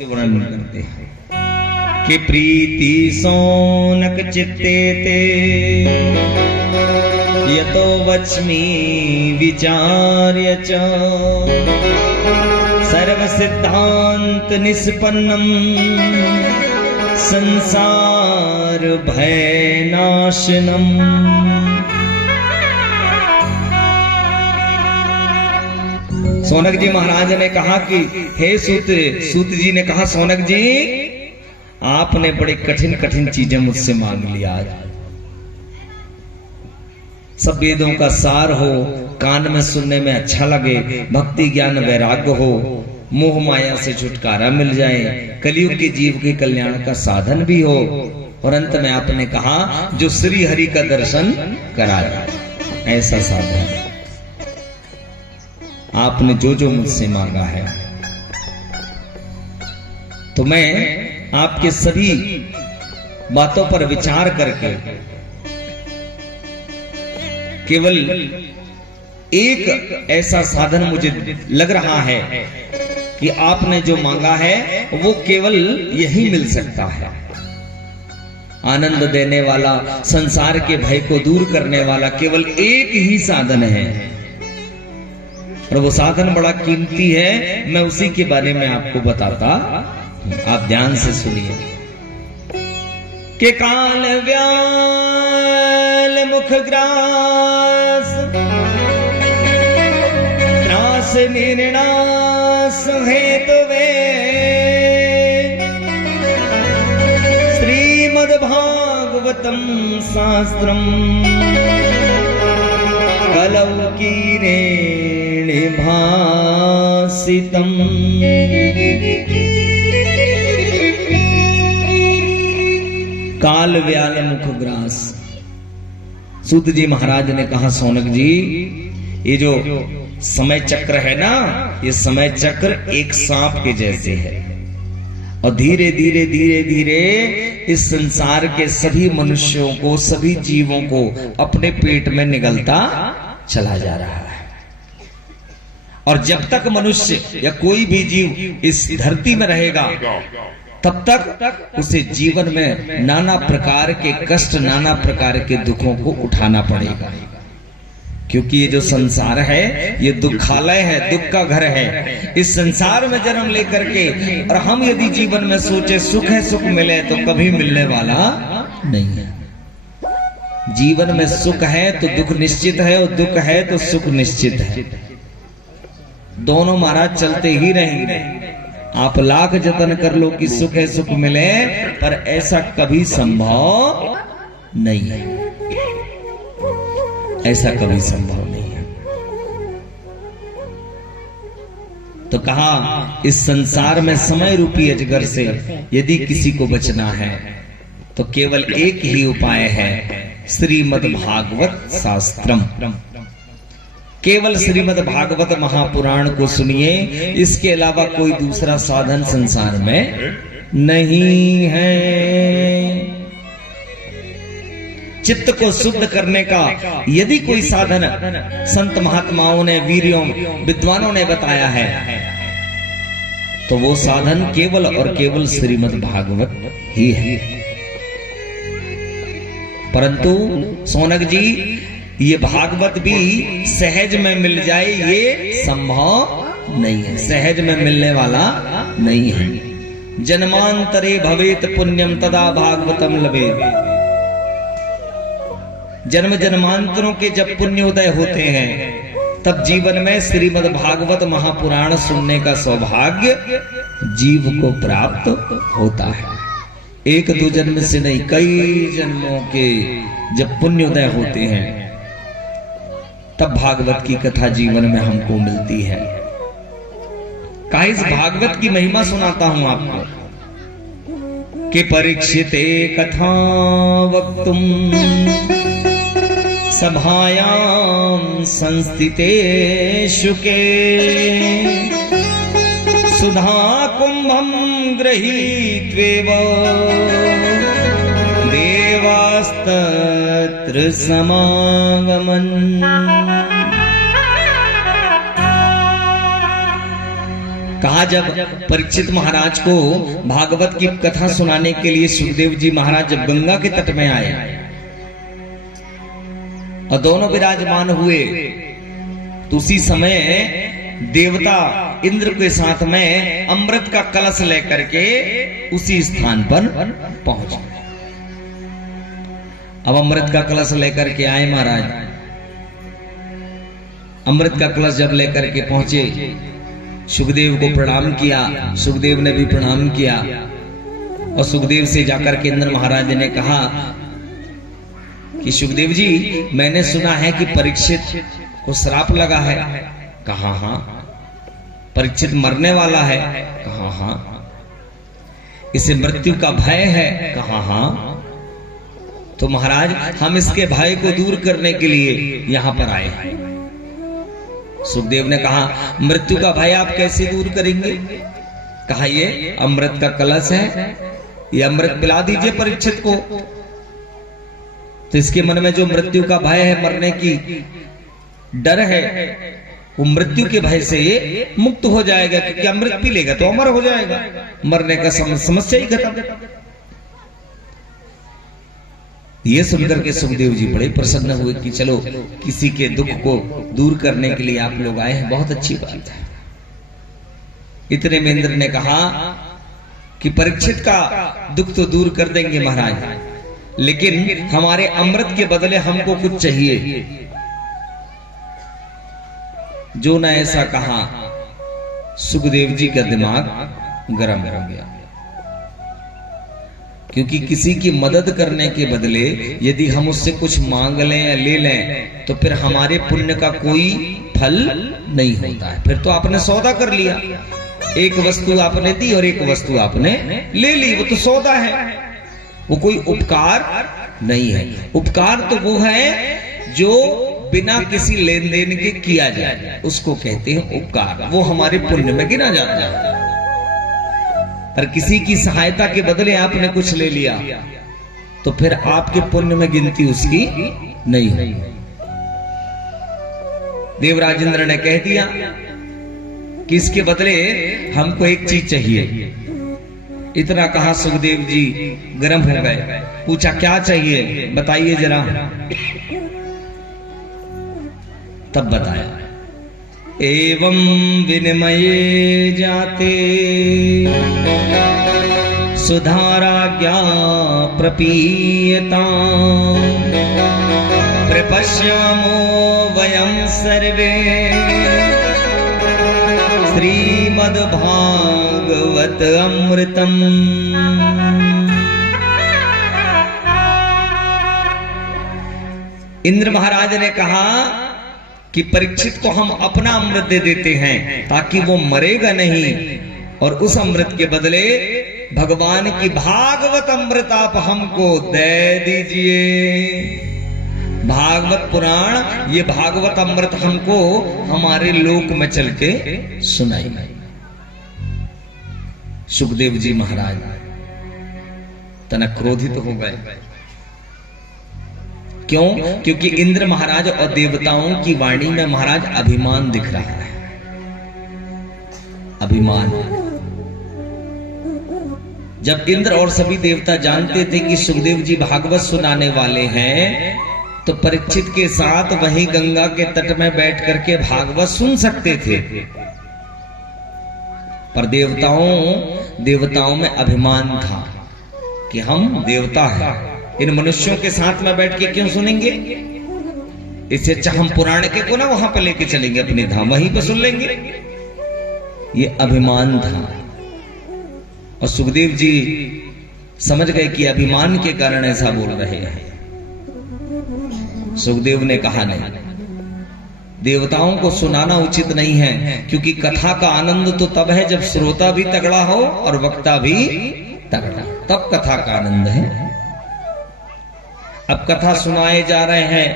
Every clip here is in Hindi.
से वर्णन करते हैं कि प्रीति सोनक चित्ते ते यतो वच्मि विचार्य च सर्व सिद्धांत निष्पन्नम संसार भय नाशनम। सोनक जी महाराज ने कहा कि हे सूत जी ने कहा, सोनक जी आपने बड़े कठिन कठिन चीजें मुझसे मांग लिया। आज सब वेदों का सार हो, कान में सुनने में अच्छा लगे, भक्ति ज्ञान वैराग्य हो, मोह माया से छुटकारा मिल जाए, कलयुग के जीव के कल्याण का साधन भी हो, और अंत में आपने कहा जो श्री हरि का दर्शन कराया, ऐसा साधन आपने जो जो मुझसे मांगा है। तो मैं आपके सभी बातों पर विचार करके केवल एक ऐसा साधन मुझे लग रहा है कि आपने जो मांगा है वो केवल यही मिल सकता है। आनंद देने वाला, संसार के भय को दूर करने वाला केवल एक ही साधन है, और वो साधन बड़ा कीमती है। मैं उसी के बारे में आपको बताता, आप ध्यान से सुनिए कि काल व्याल मुख ग्रास त्रास निर्णास हेतुवे श्रीमद्भागवतम शास्त्रम कलौ कीरेण भासितम। काल व्याल मुख ग्रास। सूत जी महाराज ने कहा, सोनक जी ये जो समय चक्र है ना, ये समय चक्र एक सांप के जैसे है, और धीरे धीरे धीरे धीरे इस संसार के सभी मनुष्यों को, सभी जीवों को अपने पेट में निगलता चला जा रहा है। और जब तक मनुष्य या कोई भी जीव इस धरती में रहेगा तब तक उसे जीवन में नाना प्रकार के कष्ट, नाना प्रकार के दुखों को उठाना पड़ेगा, क्योंकि ये जो संसार है ये दुखालय है, दुख का घर है। इस संसार में जन्म लेकर के और हम यदि जीवन में सोचे सुख है, सुख मिले, तो कभी मिलने वाला नहीं है। जीवन में सुख है तो दुख निश्चित है, और दुख है तो सुख निश्चित है। दोनों महाराज चलते ही रहेंगे। आप लाख जतन कर लो कि सुख है सुख मिले, पर ऐसा कभी संभव नहीं है, ऐसा कभी संभव नहीं है। तो कहा इस संसार में समय रूपी अजगर से यदि किसी को बचना है तो केवल एक ही उपाय है, श्रीमद् भागवत शास्त्रम। केवल श्रीमद् भागवत महापुराण को सुनिए, इसके अलावा कोई दूसरा साधन संसार में नहीं है। चित्त को शुद्ध करने का यदि कोई साधन संत महात्माओं ने, वीरों, विद्वानों ने बताया है, तो वो साधन केवल और केवल श्रीमद् भागवत ही है। परंतु सोनक जी ये भागवत भी सहज में मिल जाए ये संभव नहीं है, सहज में मिलने वाला नहीं है। जन्मांतरे भवेत पुण्यम तदा भागवतम लभेत। जन्म जन्मांतरों के जब पुण्य उदय होते हैं तब जीवन में श्रीमद् भागवत महापुराण सुनने का सौभाग्य जीव को प्राप्त होता है। एक दो जन्म से नहीं, कई जन्मों के जब पुण्य उदय होते हैं तब भागवत की कथा जीवन में हमको मिलती है। कहा इस भागवत की महिमा सुनाता हूं आपको कि परीक्षिते कथा वक्तुम सभायां संस्थिते शुके सुधा कुंभं गृहीत्वेव देवास्तत्र समागमन्। कहा जब परीक्षित महाराज को भागवत की कथा सुनाने के लिए सुखदेव जी महाराज जब गंगा के तट में आए और दोनों विराजमान हुए, तो उसी समय देवता इंद्र के साथ में अमृत का कलश लेकर के उसी स्थान पर पहुंचे। अब अमृत का कलश लेकर के आए महाराज, अमृत का कलश जब लेकर के पहुंचे, सुखदेव को प्रणाम किया, सुखदेव ने भी प्रणाम किया और सुखदेव से जाकर के इंद्र महाराज ने कहा कि सुखदेव जी, मैंने सुना है कि परीक्षित को श्राप लगा है। कहा हां। परीक्षित मरने वाला है। कहा हां। इसे मृत्यु का भय है। कहा हां। तो महाराज, हम इसके भय को दूर करने के लिए यहां पर आए हैं। सुखदेव ने कहा, मृत्यु का भय आप कैसे दूर करेंगे? कहा, ये अमृत का कलश है, ये अमृत पिला दीजिए परीक्षित को, तो इसके मन में जो मृत्यु का भय है, मरने की डर है, वो मृत्यु के भय से ये मुक्त हो जाएगा, क्योंकि अमृत पी लेगा तो अमर हो जाएगा, मरने का समस्या ही खत्म। ये सुनकर के सुखदेव जी बड़े प्रसन्न हुए कि चलो किसी के दुख को दूर करने के लिए आप लोग आए हैं, बहुत अच्छी बात है। इतने में इंद्र ने कहा कि परीक्षित का दुख तो दूर कर देंगे महाराज, लेकिन हमारे अमृत के बदले हमको कुछ चाहिए। जो न ऐसा कहा, सुखदेव जी का दिमाग गर्म हो गया, क्योंकि किसी की मदद करने के बदले यदि हम उससे कुछ मांग लें या ले लें तो फिर हमारे पुण्य का कोई फल नहीं होता है। फिर तो आपने सौदा कर लिया, एक वस्तु आपने दी और एक वस्तु आपने ले ली, वो तो सौदा है, वो कोई उपकार नहीं है। उपकार तो वो है जो बिना किसी लेन देन के किया जाए, उसको कहते हैं उपकार, वो हमारे पुण्य में गिना जाता है। पर किसी की सहायता के बदले आपने कुछ ले लिया तो फिर आपके पुण्य में गिनती उसकी नहीं है। देवराज इंद्र ने कह दिया कि इसके बदले हमको एक चीज चाहिए। इतना कहा सुखदेव जी गर्म हो गए, पूछा क्या चाहिए बताइए जरा। तब बताया, एवं विनिमये जाते सुधाराज्ञा प्रपीयता प्रपश्यामो वयं सर्वे श्रीमद् भागवत अमृतम। इंद्र महाराज ने कहा कि परीक्षित को हम अपना अमृत दे देते हैं ताकि वो मरेगा नहीं, और उस अमृत के बदले भगवान की भागवत अमृत आप हमको दे दीजिए। भागवत पुराण, ये भागवत अमृत हमको हमारे लोक में चल के सुनाई। सुखदेव जी महाराज तनक क्रोधित हो गए। क्यों? क्योंकि इंद्र महाराज और देवताओं की वाणी में महाराज अभिमान दिख रहा है। अभिमान। जब इंद्र और सभी देवता जानते थे कि सुखदेव जी भागवत सुनाने वाले हैं, तो परीक्षित के साथ वहीं गंगा के तट में बैठ करके भागवत सुन सकते थे। पर देवताओं में अभिमान था कि हम देवता हैं, इन मनुष्यों के साथ में बैठ के क्यों सुनेंगे, इससे अच्छा हम पुराण के को ना वहां पे लेके चलेंगे अपने धाम, वहीं पे सुन लेंगे। ये अभिमान था। और सुखदेव जी समझ गए कि अभिमान के कारण ऐसा बोल रहे हैं। सुखदेव ने कहा नहीं, देवताओं को सुनाना उचित नहीं है, क्योंकि कथा का आनंद तो तब है जब श्रोता भी तगड़ा हो और वक्ता भी तगड़ा, तब कथा का आनंद है। अब कथा सुनाए जा रहे हैं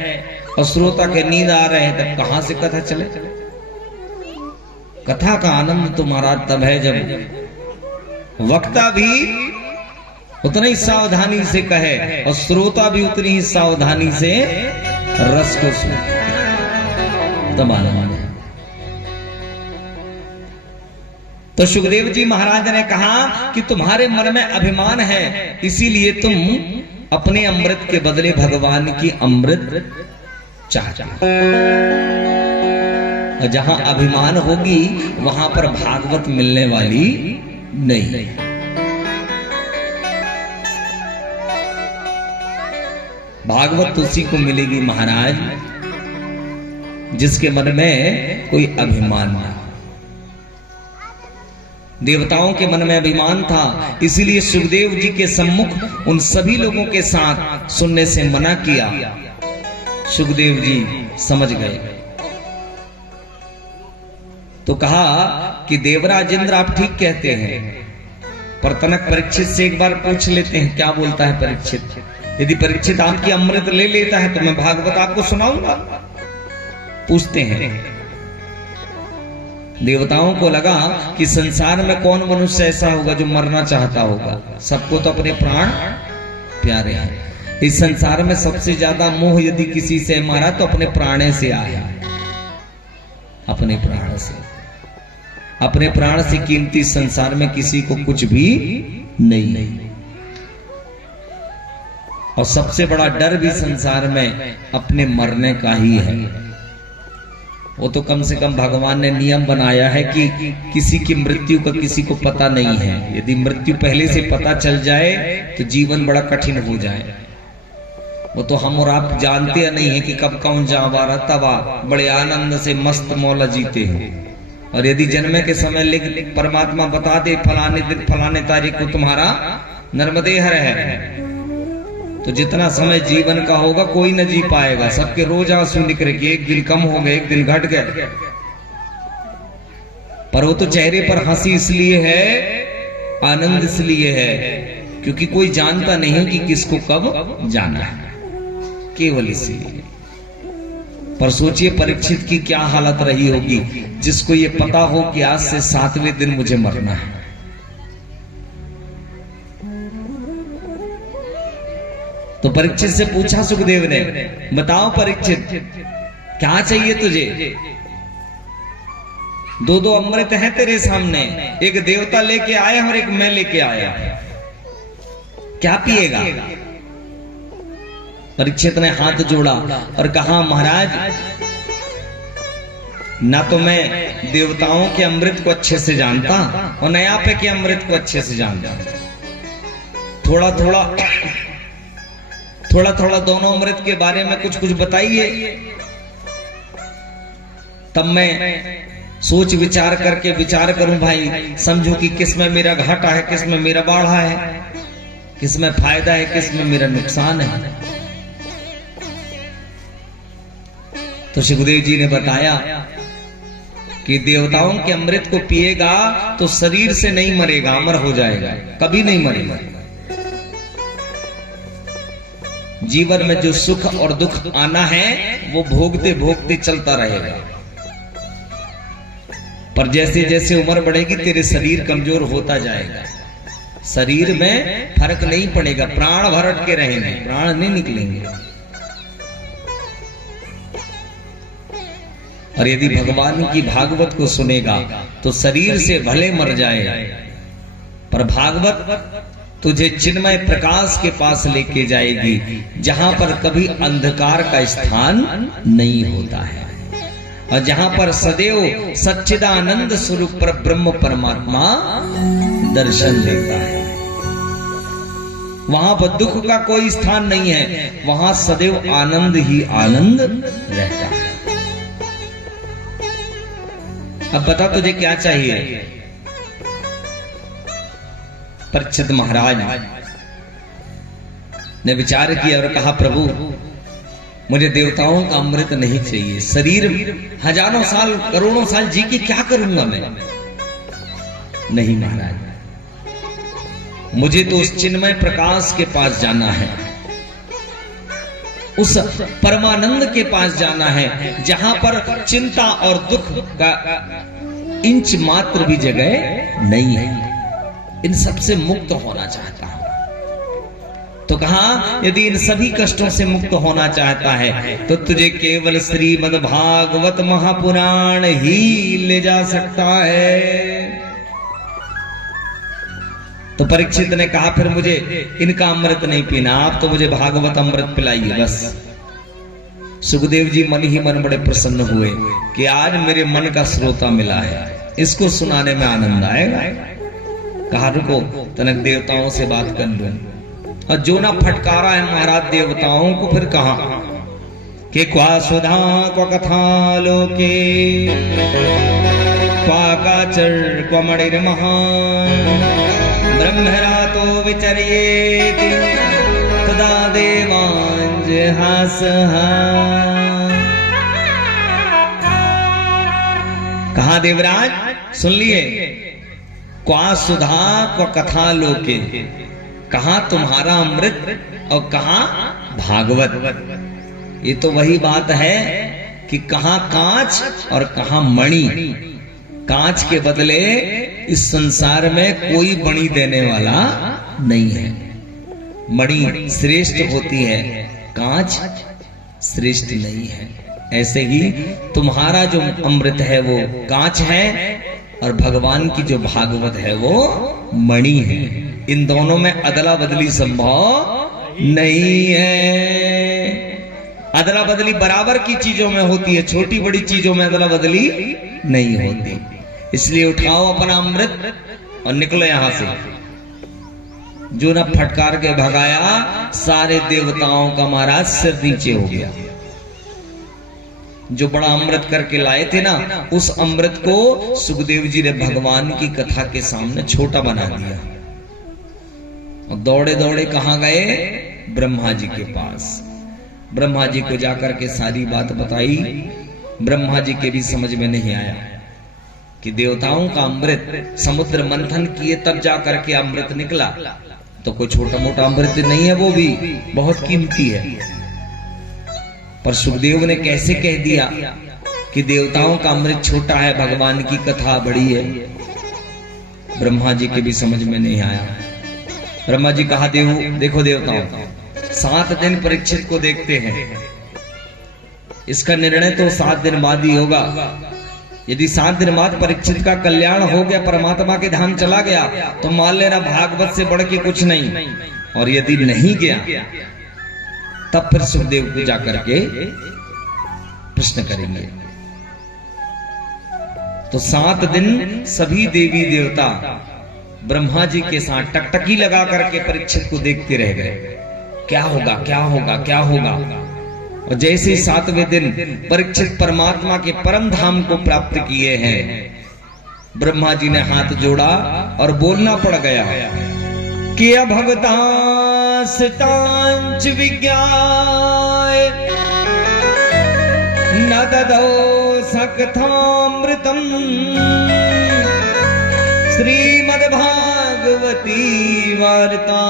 और श्रोता के नींद आ रहे हैं, तब कहां से कथा चले। कथा का आनंद तो महाराज तब है जब वक्ता भी उतना ही सावधानी से कहे और श्रोता भी उतनी ही सावधानी से रस को सुने, तब आनंद है। तो सुखदेव जी महाराज ने कहा कि तुम्हारे मन में अभिमान है, इसीलिए तुम अपने अमृत के बदले भगवान की अमृत चाहते हो। और जहां अभिमान होगी वहां पर भागवत मिलने वाली नहीं। भागवत उसी को मिलेगी महाराज जिसके मन में कोई अभिमान ना हो। देवताओं के मन में अभिमान था, इसीलिए सुखदेव जी के सम्मुख उन सभी लोगों के साथ सुनने से मना किया। सुखदेव जी समझ गए तो कहा कि देवराज इंद्र आप ठीक कहते हैं, पर तनक परीक्षित से एक बार पूछ लेते हैं क्या बोलता है परीक्षित। यदि परीक्षित आपकी अमृत ले लेता है तो मैं भागवत आपको सुनाऊंगा। पूछते हैं। देवताओं को लगा कि संसार में कौन मनुष्य ऐसा होगा जो मरना चाहता होगा। सबको तो अपने प्राण प्यारे हैं। इस संसार में सबसे ज्यादा मोह यदि किसी से मारा तो अपने प्राणे से आया। अपने प्राण से, अपने प्राण से कीमती संसार में किसी को कुछ भी नहीं। और सबसे बड़ा डर भी संसार में अपने मरने का ही है। वो तो कम से कम भगवान ने नियम बनाया है कि किसी की मृत्यु का किसी को पता नहीं है। यदि मृत्यु पहले से पता चल जाए तो जीवन बड़ा कठिन हो जाए। वो तो हम और आप जानते नहीं है कि कब कौन जावारा तबा बड़े आनंद से मस्त मौला जीते हैं। और यदि जन्मे के समय लिख परमात्मा बता दे फलाने दिन फलाने तारीख को तुम्हारा नर्मदे हर है, तो जितना समय जीवन का होगा कोई न जी पाएगा। सबके रोज आंसू निकलेंगे, एक दिन कम हो गए, एक दिन घट गए। पर वो तो चेहरे पर हंसी इसलिए है, आनंद इसलिए है क्योंकि कोई जानता नहीं है कि किसको कब जाना है, केवल इसलिए। पर सोचिए परीक्षित की क्या हालत रही होगी जिसको ये पता हो कि आज से 7वें दिन मुझे मरना है। तो परीक्षित से पूछा सुखदेव ने, बताओ परीक्षित क्या चाहिए तुझे? दो अमृत हैं तेरे सामने, एक देवता लेके आया और एक मैं लेके आया, क्या पिएगा? परीक्षित ने हाथ जोड़ा और कहा महाराज ना तो मैं देवताओं के अमृत को अच्छे से जानता और न आपे के अमृत को अच्छे से जानता। थोड़ा थोड़ा दोनों अमृत के बारे में कुछ कुछ बताइए, तब मैं सोच विचार करके विचार करूं भाई, समझो कि किस में मेरा घाटा है, किस में मेरा बढ़ा है, किस में फायदा है, किस में मेरा नुकसान है। तो सुखदेव जी ने बताया कि देवताओं के अमृत को पिएगा तो शरीर से नहीं मरेगा, अमर हो जाएगा, कभी नहीं मरेगा। जीवन में जो सुख और दुख आना है वो भोगते भोगते चलता रहेगा। पर जैसे जैसे उम्र बढ़ेगी तेरे शरीर कमजोर होता जाएगा, शरीर में फर्क नहीं पड़ेगा, प्राण भरट के रहेंगे, प्राण नहीं निकलेंगे। और यदि भगवान की भागवत को सुनेगा तो शरीर से भले मर जाए, पर भागवत तुझे चिन्मय प्रकाश के पास लेके जाएगी जहां पर कभी अंधकार का स्थान नहीं होता है और जहां पर सदैव सच्चिदानंद स्वरूप पर ब्रह्म परमात्मा दर्शन देता है। वहां पर दुख का कोई स्थान नहीं है, वहां सदैव आनंद ही आनंद रहता है। अब बता तुझे क्या चाहिए? परीक्षित महाराज ने विचार किया और कहा प्रभु मुझे देवताओं का अमृत नहीं चाहिए, शरीर हजारों साल करोड़ों साल जी के क्या करूंगा मैं? नहीं महाराज, मुझे तो उस चिन्मय प्रकाश के पास जाना है, उस परमानंद के पास जाना है जहां पर चिंता और दुख का इंच मात्र भी जगह नहीं है। इन सबसे मुक्त होना चाहता हूं। तो कहा यदि इन सभी कष्टों से मुक्त होना चाहता है तो तुझे केवल श्रीमद् भागवत महापुराण ही ले जा सकता है। तो परीक्षित ने कहा फिर मुझे इनका अमृत नहीं पीना, आप तो मुझे भागवत अमृत पिलाइए बस। सुखदेव जी मन ही मन बड़े प्रसन्न हुए कि आज मेरे मन का श्रोता मिला है, इसको सुनाने में आनंद आएगा। कहा रुको तनक देवताओं से बात कर लूं। और जो ना फटकारा है महाराज देवताओं को, फिर कहा कि क्वा सुधा क्वा कथा लोके क्वा काचर क्वा मणिर्महान ब्रह्मरातो विचर्येति तदा देवांज हासहा। कहा देवराज सुन लिए, क्वा सुधा क्वा कथा लोके, कहा तुम्हारा अमृत और कहा भागवत। ये तो वही बात है कि कहा कांच और कहा मणि। कांच के बदले इस संसार में कोई मणि देने वाला नहीं है। मणि श्रेष्ठ होती है, कांच श्रेष्ठ नहीं है। ऐसे ही तुम्हारा जो अमृत है वो कांच है और भगवान की जो भागवत है वो मणि है। इन दोनों में अदला बदली संभव नहीं है। अदला बदली बराबर की चीजों में होती है, छोटी बड़ी चीजों में अदला बदली नहीं होती। इसलिए उठाओ अपना अमृत और निकलो यहां से। जो ना फटकार के भगाया, सारे देवताओं का महाराज सिर नीचे हो गया। जो बड़ा अमृत करके लाए थे ना, उस अमृत को सुखदेव जी ने भगवान की कथा के सामने छोटा बना दिया। और दौड़े दौड़े कहां गए? ब्रह्मा जी के पास। ब्रह्मा जी को जाकर के सारी बात बताई। ब्रह्मा जी के भी समझ में नहीं आया कि देवताओं का अमृत समुद्र मंथन किए तब जाकर के अमृत निकला, तो कोई छोटा मोटा अमृत नहीं है, वो भी बहुत कीमती है। पर सुखदेव ने कैसे कह दिया कि देवताओं का अमृत छोटा है, भगवान की कथा बड़ी है? ब्रह्मा जी के भी समझ में नहीं आया। ब्रह्मा जी कहा देखो देवताओं, 7 दिन परीक्षित को देखते हैं, इसका निर्णय तो 7 दिन बाद ही होगा। यदि 7 दिन बाद परीक्षित का कल्याण हो गया, परमात्मा के धाम चला गया, तो मान लेना भागवत से बढ़ के कुछ नहीं। और यदि नहीं गया तब फिर सुखदेव को जाकर के प्रश्न करेंगे। तो 7 दिन सभी देवी देवता ब्रह्मा जी के साथ टकटकी लगा करके परीक्षित को देखते रह गए, क्या होगा क्या होगा क्या होगा। और जैसे 7वें दिन परीक्षित परमात्मा के परम धाम को प्राप्त किए हैं, ब्रह्मा जी ने हाथ जोड़ा और बोलना पड़ गया कि अभगतांच विज्ञाय न ददौ सकथामृतम श्रीमद्भागवती वार्ता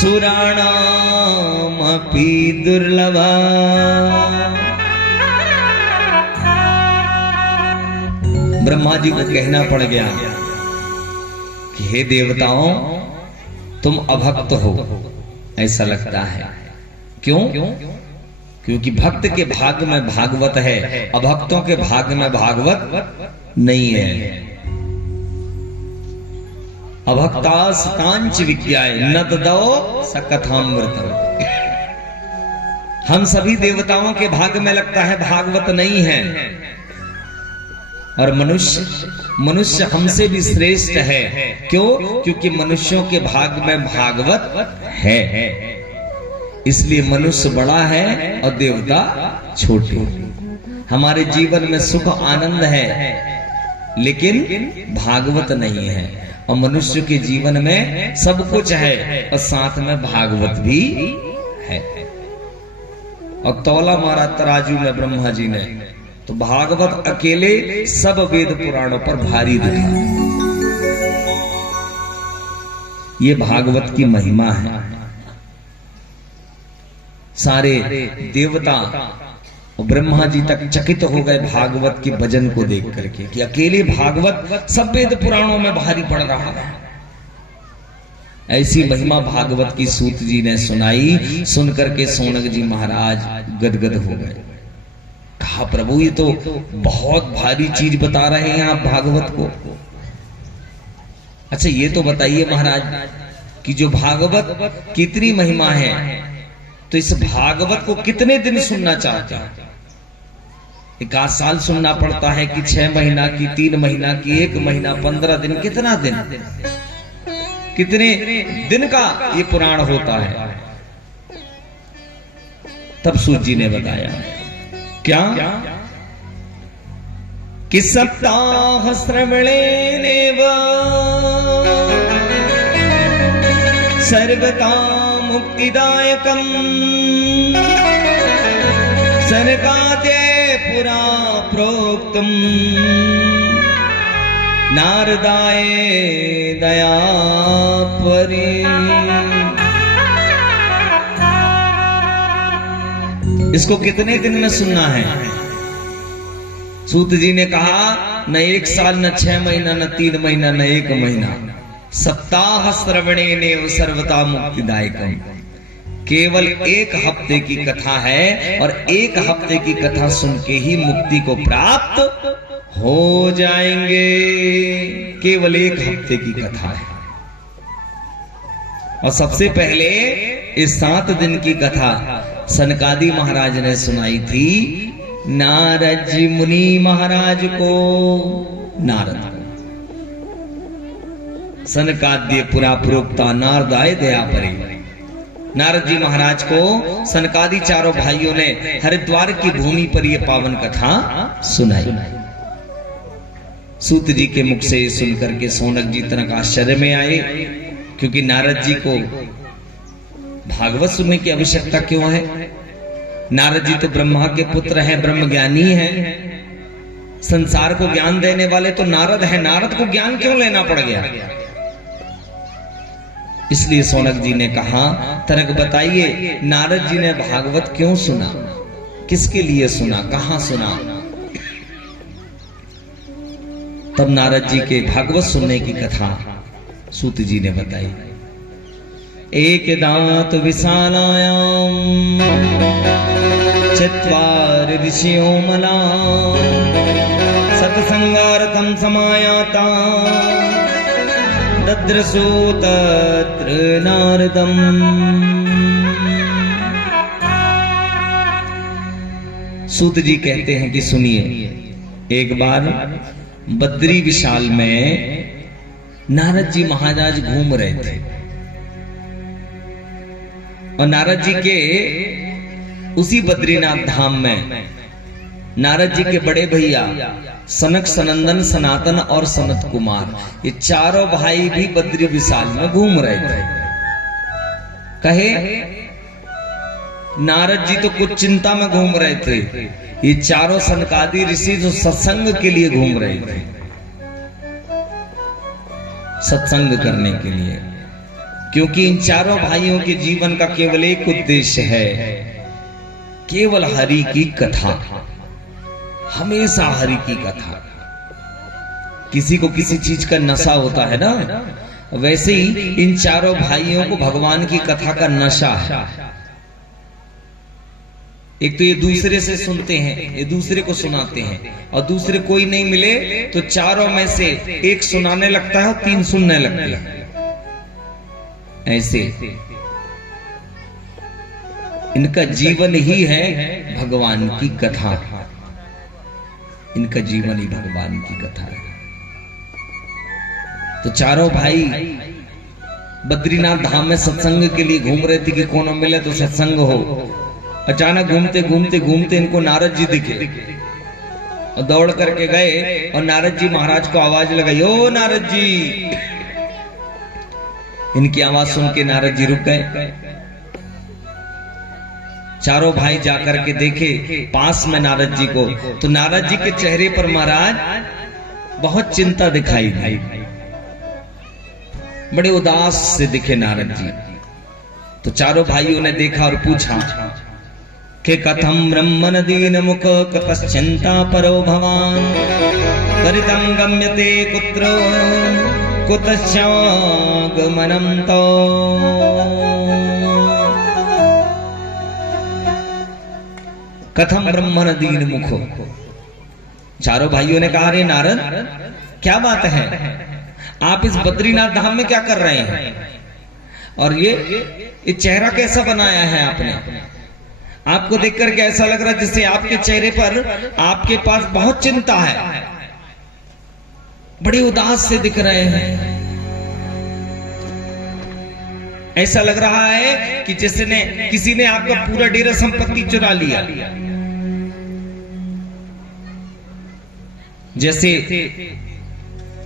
सुराणामपि दुर्लभा। ब्रह्मा जी को कहना पड़ गया कि हे देवताओं, तुम अभक्त हो ऐसा लगता है। क्यों? क्योंकि भक्त के भाग में भागवत है, अभक्तों के भाग में भागवत नहीं है। अभक्तास्तांच विज्ञाय न ददौ सकथामृतम्। हम सभी देवताओं के भाग में लगता है भागवत नहीं है, और मनुष्य हमसे भी श्रेष्ठ है। क्यों? क्योंकि मनुष्यों के भाग में भागवत है, इसलिए मनुष्य बड़ा है और देवता छोटे। हमारे जीवन में सुख आनंद है, लेकिन भागवत नहीं है। और मनुष्य के जीवन में सब कुछ है और साथ में भागवत भी है। और तौला मारा तराजू में ब्रह्मा जी ने, तो भागवत अकेले सब वेद पुराणों पर भारी दिखा। ये भागवत की महिमा है। सारे देवता और ब्रह्मा जी तक चकित हो गए भागवत के भजन को देख करके कि अकेले भागवत सब वेद पुराणों में भारी पड़ रहा है। ऐसी महिमा भागवत की सूत जी ने सुनाई। सुन करके सोनक जी महाराज गदगद हो गए। कहा प्रभु, ये तो बहुत भारी चीज बता रहे हैं आप भागवत को। अच्छा ये तो बताइए महाराज कि जो भागवत कितनी महिमा है, तो इस भागवत को कितने दिन सुनना चाहते हैं? 1 साल सुनना पड़ता है कि 6 महीना की, 3 महीना की, 1 महीना, 15 दिन, कितना दिन, कितने दिन का ये पुराण होता है? तब सूत जी ने बताया क्या कि सप्ताह श्रवणेनेव सर्वथा मुक्तिदायकम् सनकादे पुरा प्रोक्तम् नारदाय दयापरि। इसको कितने दिन में सुनना है? सूत जी ने कहा न 1 साल, न 6 महीना, न 3 महीना, न 1 महीना। सप्ताह श्रवणेनेव सर्वथा मुक्तिदायकम्। केवल 1 हफ्ते की कथा है और 1 हफ्ते की कथा सुन के ही मुक्ति को प्राप्त हो जाएंगे। केवल 1 हफ्ते की कथा है। और सबसे पहले इस 7 दिन की कथा सनकादि महाराज ने सुनाई थी नारद जी मुनि महाराज को। नारद सनकाद्य पुरा प्रोक्ता नारदाय दया परि। नारद जी महाराज को सनकादि चारों भाइयों ने हरिद्वार की भूमि पर यह पावन कथा सुनाई। सूत जी के मुख से सुनकर के सौनक जी तनक आश्चर्य में आए, क्योंकि नारद जी को भागवत सुनने की आवश्यकता क्यों है? नारद जी तो ब्रह्मा के पुत्र हैं, ब्रह्म ज्ञानी हैं, संसार को ज्ञान देने वाले तो नारद हैं। नारद को ज्ञान क्यों लेना पड़ गया? इसलिए सौनक जी ने कहा तनक बताइए नारद जी ने भागवत क्यों सुना, किसके लिए सुना, कहां सुना? तब नारद जी के भागवत सुनने की कथा सूत जी ने बताई। एक दांत विशालायाम चत्वार ऋषियो मला सत्संगार्थम समायाता दद्रसो तत्र नारदम। सूत जी कहते हैं कि सुनिए, एक बार बद्री विशाल में नारद जी महाराज घूम रहे थे और नारद जी के उसी बद्रीनाथ धाम में नारद जी के बड़े भैया सनक, सनंदन, सनातन और सनत कुमार, ये चारों भाई भी बद्री विशाल में घूम रहे थे। कहे नारद जी तो कुछ चिंता में घूम रहे थे, ये चारों सनकादि ऋषि जो सत्संग के लिए घूम रहे थे, सत्संग करने के लिए। क्योंकि इन चारों भाइयों के जीवन का केवल एक उद्देश्य है, केवल हरि की कथा, हमेशा हरि की कथा। किसी को किसी चीज का नशा होता है ना, वैसे ही इन चारों भाइयों को भगवान की कथा का नशा है। एक तो ये दूसरे से सुनते हैं, ये दूसरे को सुनाते हैं, और दूसरे कोई नहीं मिले तो चारों में से एक सुनाने लगता है और 3 सुनने लगते हैं। ऐसे इनका जीवन ही है भगवान की कथा, इनका जीवन ही भगवान की कथा है। तो चारों भाई बद्रीनाथ धाम में सत्संग के लिए घूम रहे थे कि कौन मिले तो सत्संग हो। अचानक घूमते घूमते घूमते इनको नारद जी दिखे और दौड़ करके गए और नारद जी महाराज को आवाज लगाई, ओ नारद जी। इनकी आवाज सुन के नारद जी रुक गए। चारों भाई जाकर के देखे पास में नारद जी को, तो नारद जी के चेहरे पर महाराज बहुत चिंता दिखाई दी, बड़े उदास से दिखे नारद जी। तो चारों भाइयों ने देखा और पूछा कि कथम ब्रह्मन दीन मुख कतश्चिंता परो भवान करितं गम्यते कुत्र कुतश्चागमनं तो। कथम ब्रह्मन दीन मुख। चारों भाइयों ने कहा, रे नारद क्या बात है, आप इस बद्रीनाथ धाम में क्या कर रहे हैं? और ये चेहरा कैसा बनाया है आपने? आपको देख करके ऐसा लग रहा है जैसे आपके चेहरे पर आपके पास बहुत चिंता है, बड़े उदास से दिख रहे हैं। ऐसा लग रहा है कि किसी ने आपका पूरा डेरा संपत्ति चुरा लिया। जैसे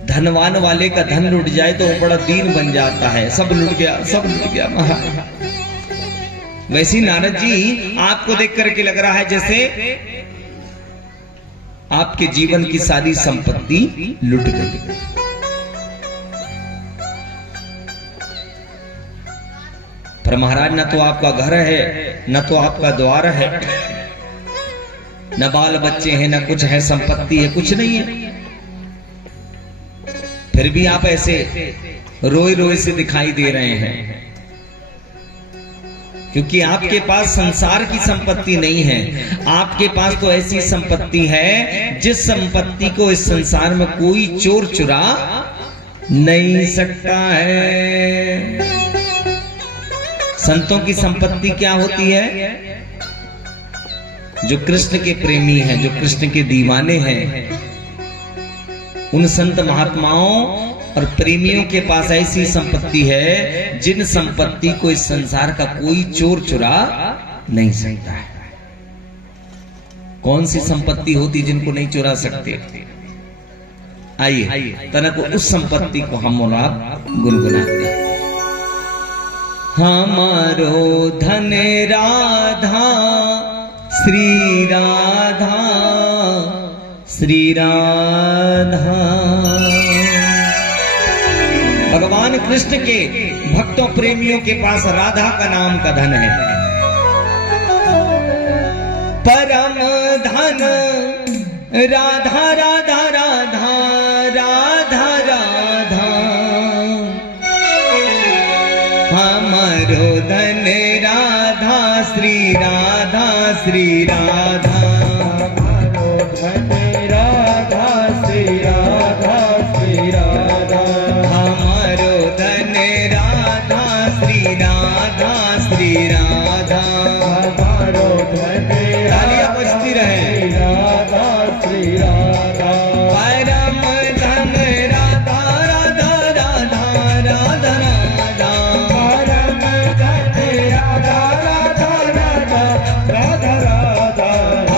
धनवान वाले का धन लुट जाए तो वो बड़ा दीन बन जाता है, सब लुट गया, सब लुट गया महाराज। वैसी नारद जी आपको देख करके लग रहा है जैसे आपके जीवन की सारी संपत्ति लुट गई। पर महाराज न तो आपका घर है, न तो आपका द्वार है, न बाल बच्चे हैं, न कुछ है, संपत्ति है, कुछ नहीं है। फिर भी आप ऐसे रोए रोए से दिखाई दे रहे हैं, क्योंकि आपके पास संसार की संपत्ति नहीं है। आपके पास तो ऐसी संपत्ति है जिस संपत्ति को इस संसार में कोई चोर चुरा नहीं सकता है। संतों की संपत्ति क्या होती है? जो कृष्ण के प्रेमी हैं, जो कृष्ण के दीवाने हैं, उन संत महात्माओं और प्रेमियों के पास ऐसी संपत्ति है जिन संपत्ति को इस संसार का कोई चोर चुरा नहीं सकता है। कौन सी संपत्ति होती जिनको नहीं चुरा सकते? आइए तनक उस संपत्ति को हम और आप गुनगुनाते हैं। हमारो धन राधा श्री राधा श्री राधा। भगवान कृष्ण के भक्तों प्रेमियों के पास राधा का नाम का धन है। परम धन राधा राधा राधा राधा राधा। हमारो धन राधा श्री राधा श्री राधा। हमारो धन राधा श्री राधा श्री राधा। हमारो धन राधा श्री राधा श्री राधा। हमारो धन तालियां बजती रहे। राधा श्री राधा। परम धन राधा राधा राधा राधा राधा। परम धन राधा राधा राधा राधा राधा।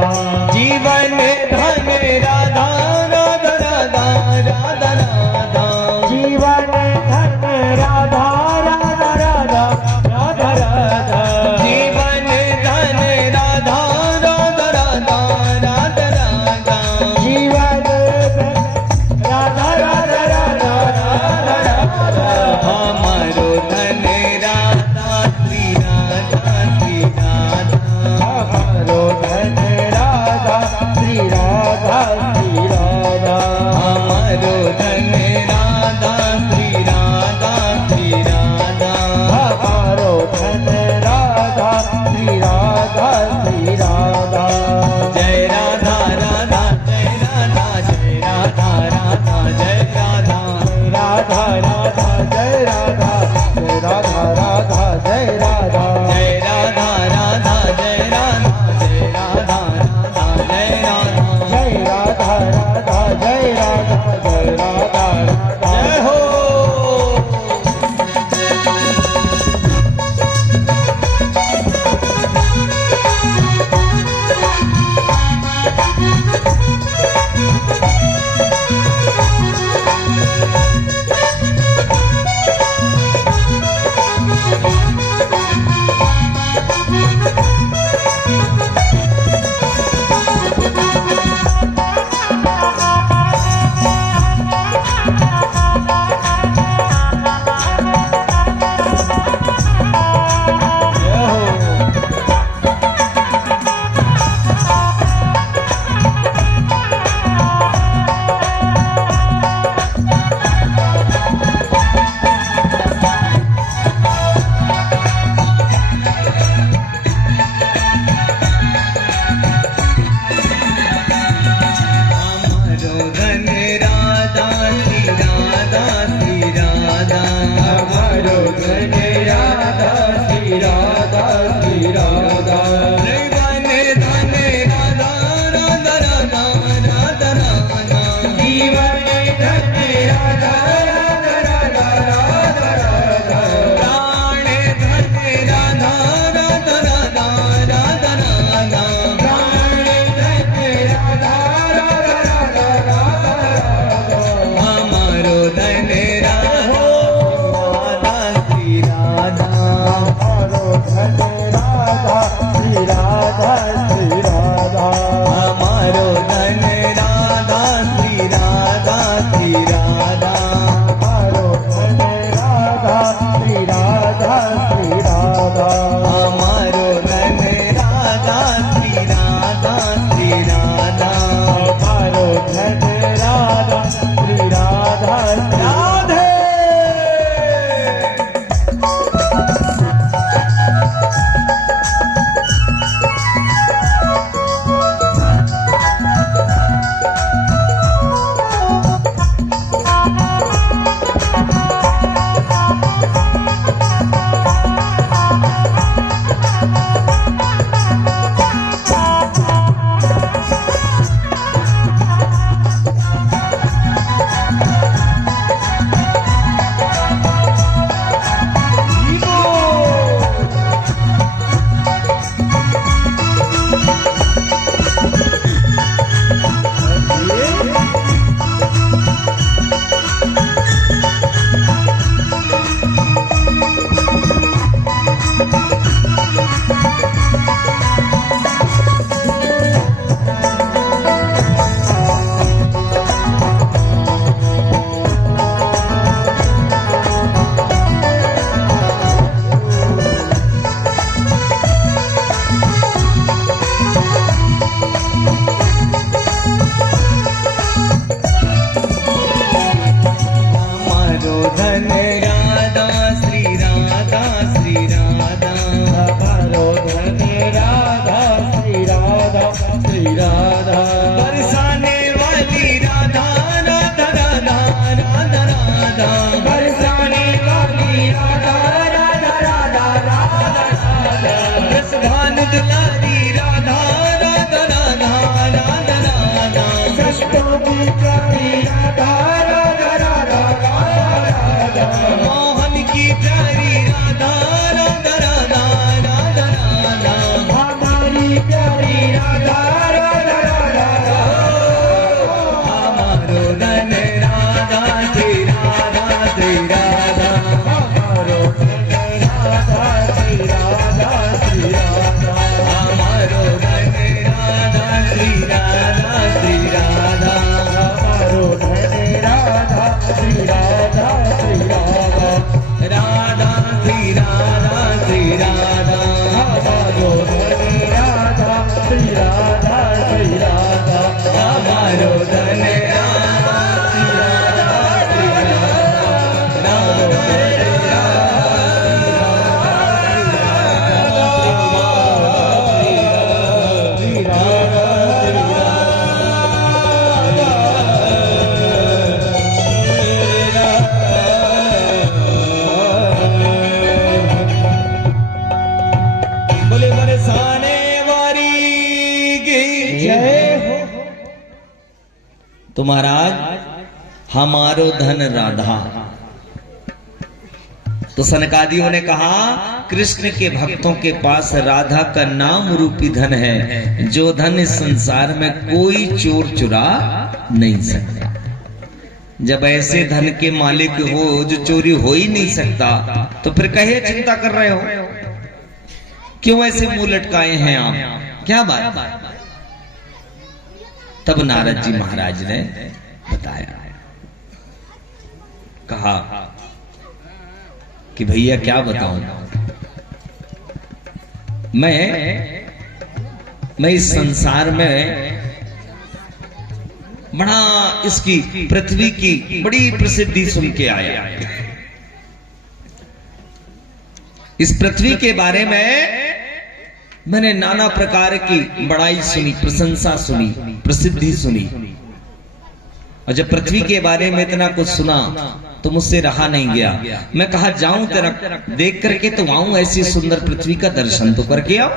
राधा जीवन धन राधा राधा राधा राधा राधा जीवन धन राधा राधा राधा राधा राधा जीवन धन राधा राधा राधा राधा राधा जीवन राधा राधा राधा राधा राधा हमारो धन राधा श्री राधा श्री राधा हमारो धन राधा श्री राधा श्री राधा हमारो धन राधा श्री राधा श्री राधा हमारो धन राधा श्री राधा श्री राधा जय राधा राधा जय राधा जय राधा राधा जय राधा राधा राधा जय राधा जय राधा राधा जय राधा जय राधा राधा जय राधा जय राधा राधा जय राधा जय राधा राधा जय राधा जय राधा राधा जय हो हमारो धन राधा श्री राधा श्री राधा हमारो धन राधा श्री राधा श्री राधा जीवन धन राधा राधा राधा राधा राधा जीवन धन राधा राधा राधा राधा राधा प्राण धन राधा राधा राधा राधा राधा प्राण धन राधा राधा राधा राधा राधा हमारो धन राधा श्री राधा हमारो धन राधा श्री राधा श्री राधा हमारो धन राधा श्री राधा श्री राधा हमारो धन राधा श्री राधा श्री राधा हमारो धन राधा श्री राधा श्री राधा हमारो धन राधा श्री राधा राधे हमारो धन राधा श्री राधा श्री राधा हमारो धन राधा श्री राधा श्री राधा बरसाने वाली राधा राधा राधा राधा राधा बरसाने वाली राधा राधा राधा राधा राधा रसभान दुलारी राधा राधा राधा राधा राधा सष्टों की प्यारी राधा राधा राधा राधा मोहन की प्यारी राधा राधा राधा राधा राधा हमारी प्यारी राधा राधा श्री राधा हमारो धन तो महाराज हमारो धन राधा। तो सनकादियों ने कहा कृष्ण के भक्तों के पास राधा का नाम रूपी धन है, जो धन इस संसार में कोई चोर चुरा नहीं सकता। जब ऐसे धन के मालिक हो जो चोरी हो ही नहीं सकता, तो फिर कहे चिंता कर रहे हो, क्यों ऐसे मुंह लटकाए हैं आप, क्या बात। तब नारद जी महाराज ने बताया, कहा कि भैया क्या बताऊं, मैं इस संसार में बड़ा इसकी पृथ्वी की बड़ी प्रसिद्धि सुन के आया। इस पृथ्वी के बारे में मैंने नाना प्रकार की बड़ाई सुनी, प्रशंसा सुनी, प्रसिद्धि सुनी। और जब पृथ्वी के बारे में इतना कुछ सुना तो मुझसे रहा नहीं गया। मैं कहा जाऊं तेरा देख करके तो आऊं, ऐसी सुंदर पृथ्वी का दर्शन तो करके आओ।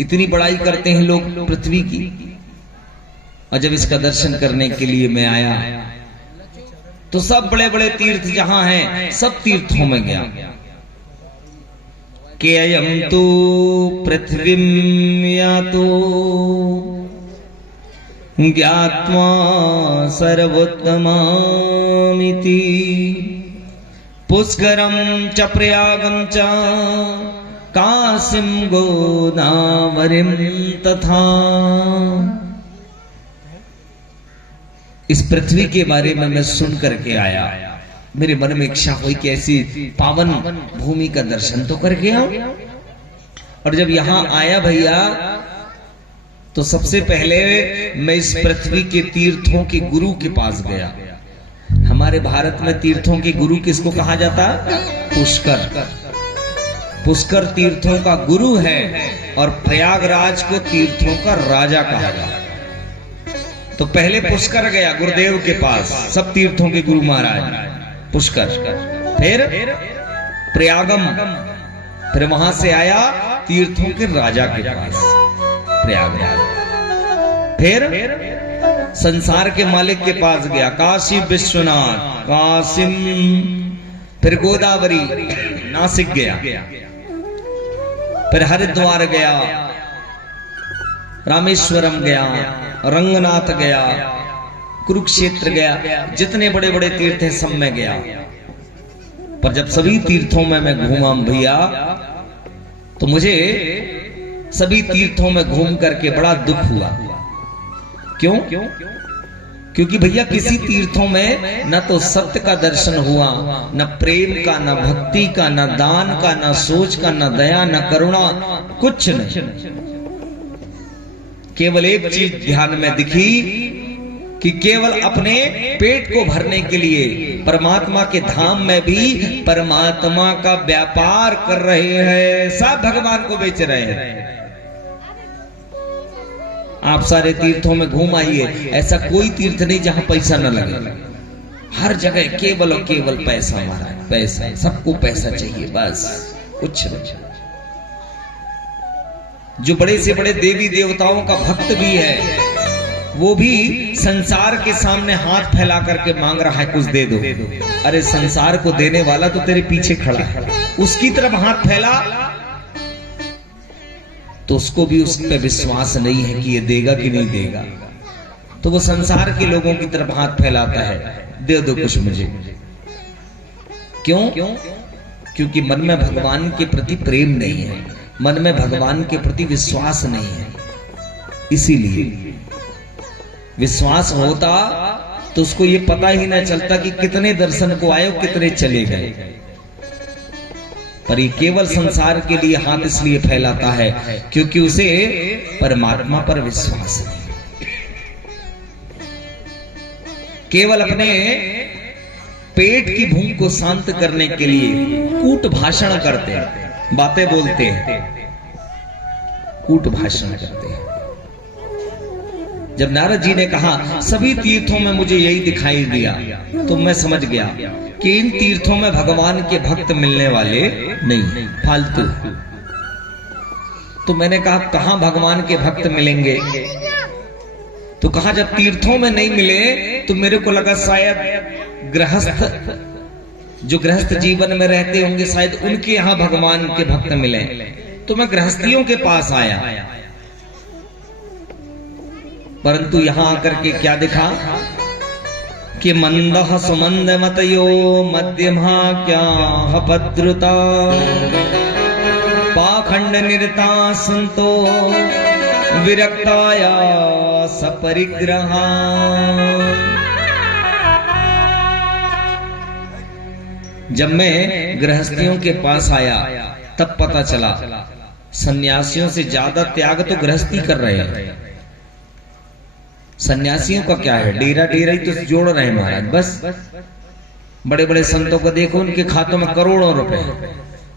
इतनी बड़ाई करते हैं लोग पृथ्वी की, और जब इसका दर्शन करने के लिए मैं आया तो सब बड़े बड़े तीर्थ जहां हैं सब तीर्थों में गया। के अयम तो पृथ्वीं यातो ज्ञात्वा सर्वोत्तमामिति पुष्करं च प्रयागं च काशीं गोदावरीं तथा। इस पृथ्वी के बारे में मैं सुन करके आया, मेरे मन में इच्छा हुई कि ऐसी पावन भूमि का दर्शन तो करके आओ। और जब यहां आया भैया तो सबसे पहले मैं इस पृथ्वी के तीर्थों के गुरु के पास गया। हमारे भारत में तीर्थों के गुरु किसको कहा जाता? पुष्कर। पुष्कर तीर्थों का गुरु है और प्रयागराज को तीर्थों का राजा कहा जाता। तो पहले पुष्कर गया गुरुदेव के पास, सब तीर्थों के गुरु महाराज पुष्कर, फिर प्रयागम, फिर वहां से आया तीर्थों के राजा के पास प्रयागराज, फिर संसार के मालिक के पास गया काशी विश्वनाथ, कासिम, फिर गोदावरी नासिक गया, फिर हरिद्वार गया, रामेश्वरम गया, रंगनाथ गया, कुरुक्षेत्र गया, जितने बड़े बड़े तीर्थ हैं सब में गया। पर जब सभी तीर्थों में मैं घूमा भैया तो मुझे सभी तीर्थों में घूम करके बड़ा दुख हुआ। क्यों? क्योंकि भैया किसी तीर्थों में न तो सत्य का दर्शन हुआ, न प्रेम का, न भक्ति का, न दान का, न सोच का, न दया, न करुणा, कुछ नहीं। केवल एक चीज ध्यान में दिखी कि केवल अपने पेट को भरने के लिए परमात्मा के धाम में भी परमात्मा का व्यापार कर रहे हैं, सब भगवान को बेच रहे हैं। आप सारे तीर्थों में घूम आइए, ऐसा कोई तीर्थ नहीं जहां पैसा न लगे। हर जगह केवल और केवल पैसा महाराज, पैसा, सबको पैसा चाहिए, बस कुछ नहीं। जो बड़े से बड़े देवी देवताओं का भक्त भी है वो भी संसार के सामने हाथ फैला करके मांग रहा है कुछ दे दो। अरे संसार को देने वाला तो तेरे पीछे खड़ा है, उसकी तरफ हाथ फैला तो उसको भी उस पर विश्वास नहीं है कि ये देगा कि नहीं देगा, तो वो संसार के लोगों की तरफ हाथ फैलाता है, दे दो कुछ मुझे। क्यों? क्योंकि मन में भगवान के प्रति प्रेम नहीं है, मन में भगवान के प्रति विश्वास नहीं है। इसीलिए विश्वास होता तो उसको ये पता ही ना चलता कि कितने दर्शन को आए और कितने चले गए। पर ये केवल संसार के लिए हाथ इसलिए फैलाता है क्योंकि उसे परमात्मा पर विश्वास नहीं। केवल अपने पेट की भूख को शांत करने के लिए कूट भाषण करते हैं, बातें बोलते हैं, कूट भाषण करते हैं। जब नारद जी ने कहा सभी तीर्थों में मुझे यही दिखाई दिया, तो मैं समझ गया कि इन तीर्थों में भगवान के भक्त मिलने वाले नहीं, फालतू। तो मैंने कहा कहां भगवान के भक्त मिलेंगे? तो कहा जब तीर्थों में नहीं मिले तो मेरे को लगा शायद गृहस्थ, जो गृहस्थ जीवन में रहते होंगे, शायद उनके यहां भगवान के भक्त मिले। तो मैं गृहस्थियों के पास आया, परंतु यहां आकर के क्या दिखा कि मंदः सुमंद मतयो मध्यमा क्या भद्रुता पाखंड निरता संतो विरक्ताया सपरिग्रहा। जब मैं गृहस्थियों के पास आया तब पता चला सन्यासियों से ज्यादा त्याग तो गृहस्थी कर रहे हैं। सन्यासियों का क्या है, डेरा डेरा ही तो जोड़ रहे हैं महाराज। बस बड़े बड़े संतों को देखो, उनके खातों में करोड़ों रुपए,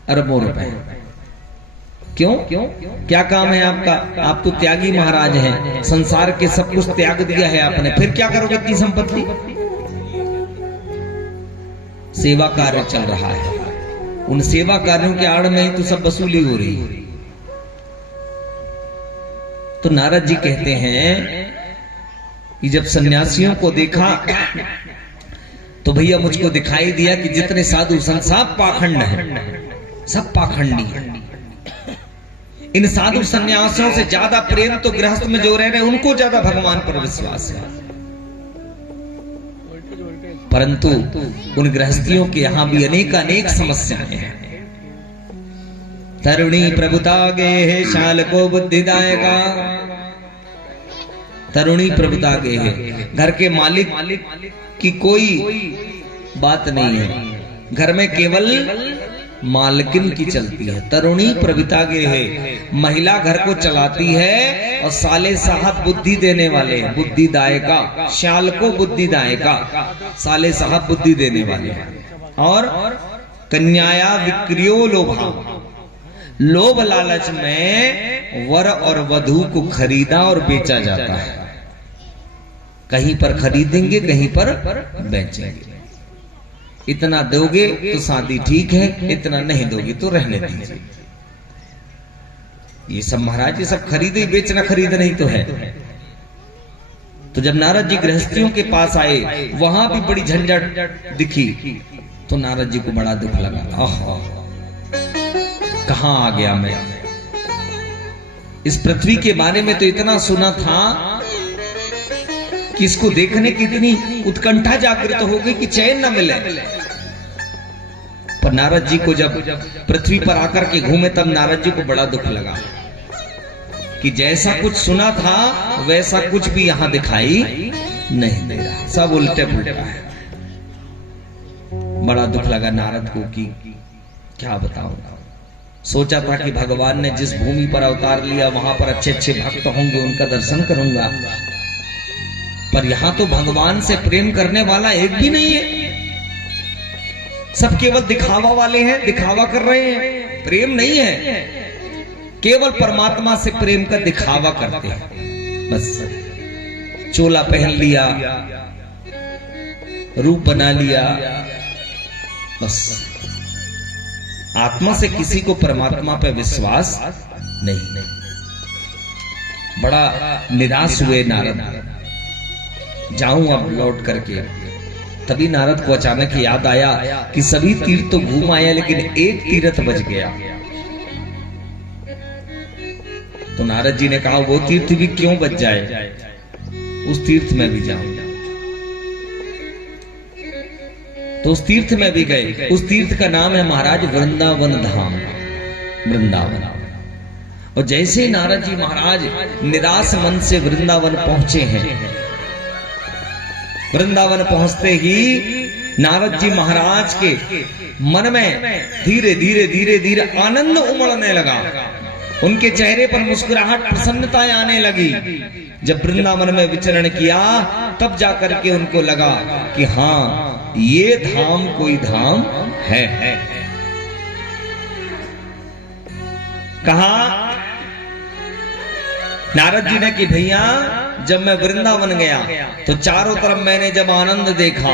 अरबों रुपए। क्यों? क्या काम है आपका? आप तो त्यागी महाराज हैं, संसार के सब कुछ त्याग दिया है आपने, फिर क्या करोगे इतनी संपत्ति? सेवा कार्य चल रहा है, उन सेवा कार्यों के आड़ में ही तो सब वसूली हो रही है। तो नारद जी कहते हैं कि जब सन्यासियों को देखा तो भैया मुझको दिखाई दिया कि जितने साधु संत सब पाखंड हैं, सब पाखंडी हैं। इन साधु सन्यासियों से ज्यादा प्रेम तो गृहस्थ में जो रह रहे हैं उनको ज्यादा भगवान पर विश्वास है। परंतु उन गृहस्थियों के यहां भी अनेक समस्याएं हैं। तरुणी प्रभुता गे है शाल को बुद्धिदायका। तरुणी प्रभुता गे है, घर के मालिक की कोई बात नहीं है, घर में केवल मालकिन की चलती है। तरुणी प्रभुता गे है, महिला घर को चलाती है और साले साहब बुद्धि देने वाले हैं, बुद्धिदायका। शाल को बुद्धिदायका, साले साहब बुद्धि देने वाले हैं। और कन्याया विक्रियो लोभा, लोभ लालच में वर और वधू को खरीदा और बेचा जाता है। कहीं पर खरीदेंगे, कहीं पर बेचेंगे। इतना दोगे तो शादी ठीक है, इतना नहीं दोगे तो रहने दीजिए। ये सब महाराज, ये सब खरीदे बेचना, खरीद नहीं तो है। तो जब नारद जी गृहस्थियों के पास आए, वहां भी बड़ी झंझट दिखी, तो नारद जी को बड़ा दुख लगा। आहा, कहां आ गया मैं? इस पृथ्वी के बारे में तो इतना सुना था कि इसको देखने की इतनी उत्कंठा जागृत हो गई कि चैन न मिले। पर नारद जी को जब पृथ्वी पर आकर के घूमे तब नारद जी को बड़ा दुख लगा कि जैसा कुछ सुना था वैसा कुछ भी यहां दिखाई नहीं दे रहा, सब उल्टे पुल्टा है। बड़ा दुख लगा नारद को कि क्या बताऊं। सोचा था कि भगवान ने जिस भूमि पर अवतार लिया वहां पर अच्छे अच्छे भक्त होंगे, उनका दर्शन करूंगा, पर यहां तो भगवान से प्रेम करने वाला एक भी नहीं है। सब केवल दिखावा वाले हैं, दिखावा कर रहे हैं, प्रेम नहीं है। केवल परमात्मा से प्रेम का दिखावा करते हैं। बस चोला पहन लिया, रूप बना लिया, बस आत्मा से किसी को परमात्मा पर विश्वास नहीं। बड़ा निराश हुए नारद, जाऊं अब लौट करके। तभी नारद को अचानक याद आया कि सभी तीर्थ तो घूम आया, लेकिन एक तीर्थ बच गया। तो नारद जी ने कहा वो तीर्थ भी क्यों बच जाए, उस तीर्थ में भी जाऊं। तो उस तीर्थ में भी गए। उस तीर्थ का नाम है महाराज वृंदावन धाम, वृंदावन। और जैसे ही नारद जी महाराज निराश मन से वृंदावन पहुंचे हैं, वृंदावन पहुंचते ही नारद जी महाराज के मन में धीरे धीरे धीरे धीरे आनंद उमड़ने लगा, उनके चेहरे पर मुस्कुराहट, प्रसन्नताएं आने लगी। जब वृंदावन में विचरण किया तब जाकर के उनको लगा कि हाँ, ये धाम कोई धाम है। कहा नारद जी ने कि भैया, जब मैं वृंदावन गया तो चारों तरफ मैंने जब आनंद देखा,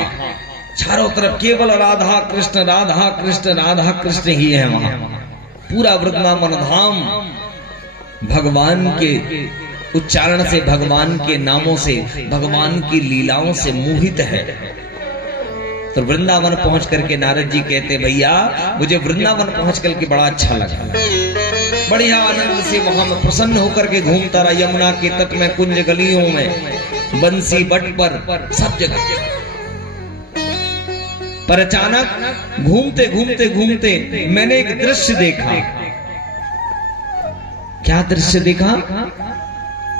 चारों तरफ केवल राधा कृष्ण राधा कृष्ण राधा कृष्ण ही है। वहां पूरा वृंदावन धाम भगवान के उच्चारण से, भगवान के नामों से, भगवान की लीलाओं से मोहित है। तो वृंदावन पहुंच करके नारद जी कहते, भैया मुझे वृंदावन पहुंच करके बड़ा अच्छा लगा, बढ़िया आनंद से वहां में प्रसन्न होकर के घूमता रहा, यमुना के तट में, कुंज गलियों में, बंसी बट पर, सब जगह। पर अचानक घूमते घूमते घूमते मैंने एक दृश्य देखा। क्या दृश्य देखा?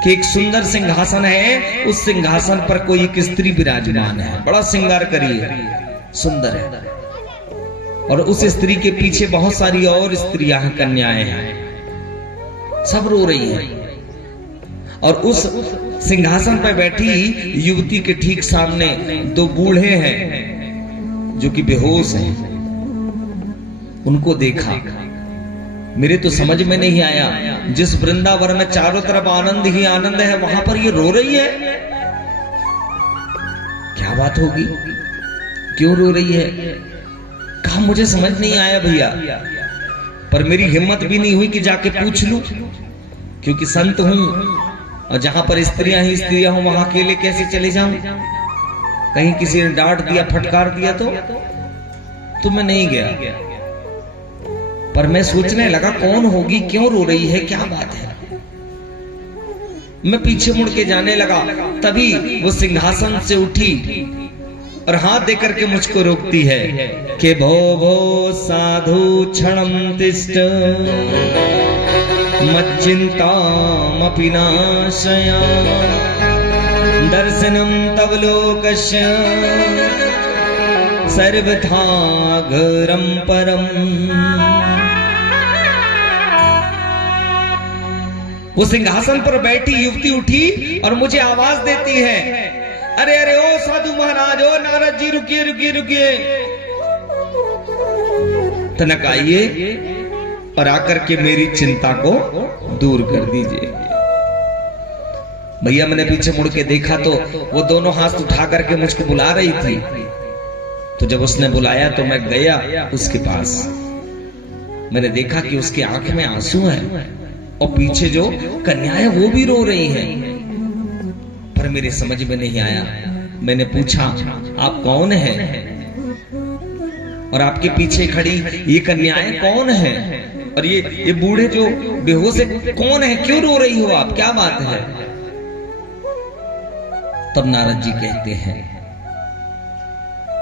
कि एक सुंदर सिंहासन है, उस सिंहासन पर कोई एक स्त्री विराजमान है, बड़ा श्रृंगार करी है, सुंदर है, और उस स्त्री के पीछे बहुत सारी और स्त्रियां, कन्याएं हैं, सब रो रही हैं। और उस सिंहासन पर बैठी युवती के ठीक सामने दो बूढ़े हैं जो कि बेहोश हैं। उनको देखा, मेरे तो समझ में नहीं आया, जिस वृंदावन में चारों तरफ आनंद ही आनंद है, वहां पर ये रो रही है, क्या बात होगी, क्यों रो रही है? कहा मुझे समझ नहीं आया भैया, पर मेरी हिम्मत भी नहीं हुई कि जाके पूछ लूं, क्योंकि संत हूं और जहां पर स्त्रियां ही स्त्रियां हूं वहां अकेले कैसे चले जाऊं? कहीं किसी ने डांट दिया, फटकार दिया तो मैं नहीं गया। पर मैं सोचने लगा कौन होगी, क्यों रो रही है, क्या बात है। मैं पीछे मुड़ के जाने लगा, तभी वो सिंहासन से उठी और हाथ देकर के मुझको रोकती है कि भो भो साधु क्षणं तिष्ठ मच्चिंतामपि नाशया दर्शनं तव लोकस्य सर्वथा घोरं परम। वो सिंहासन पर बैठी युवती उठी और मुझे आवाज देती है, अरे अरे ओ साधु महाराज, ओ नारद जी, रुकिए रुकिए रुकिए, तनक आइए और आकर के मेरी चिंता को दूर कर दीजिए। भैया मैंने पीछे मुड़ के देखा तो वो दोनों हाथ उठा करके मुझको बुला रही थी। तो जब उसने बुलाया तो मैं गया उसके पास, मैंने देखा कि उसकी आंख में आंसू हैं और पीछे जो कन्याएं वो भी रो रही हैं। पर मेरे समझ में नहीं आया। मैंने पूछा, आप कौन हैं और आपके पीछे खड़ी ये कन्याएं कौन हैं, और ये बूढ़े जो बेहोश है कौन है, क्यों रो रही हो आप, क्या बात है? तब नारद जी कहते हैं,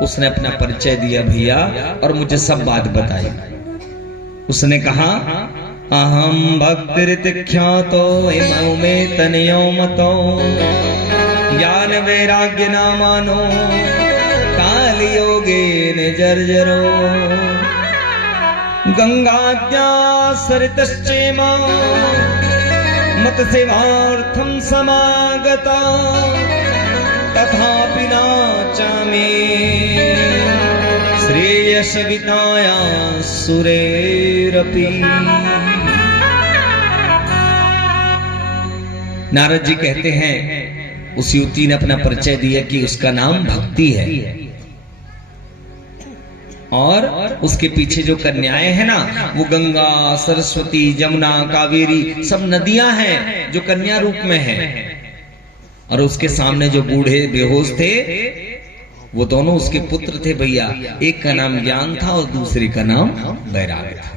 उसने अपना परिचय दिया भैया और मुझे सब बात बताई। उसने कहा, अहम भक्तिरित ख्यातो इमौ में तनयो मतो ज्ञान वैराग्य नामानो काल योगे निजर्जरो गंगाद्या सरितश्चेमा मत सेवार्थम समागता तथापि नाचामि श्रेयस विताया सुरेरपि। नारद जी कहते हैं, उस युवती ने अपना परिचय दिया कि उसका नाम भक्ति है, और उसके पीछे जो कन्याएं हैं ना, वो गंगा, सरस्वती, जमुना, कावेरी सब नदियां हैं जो कन्या रूप में हैं। और उसके सामने जो बूढ़े बेहोश थे वो दोनों उसके पुत्र थे भैया। एक का नाम ज्ञान था और दूसरे का नाम वैराग्य था।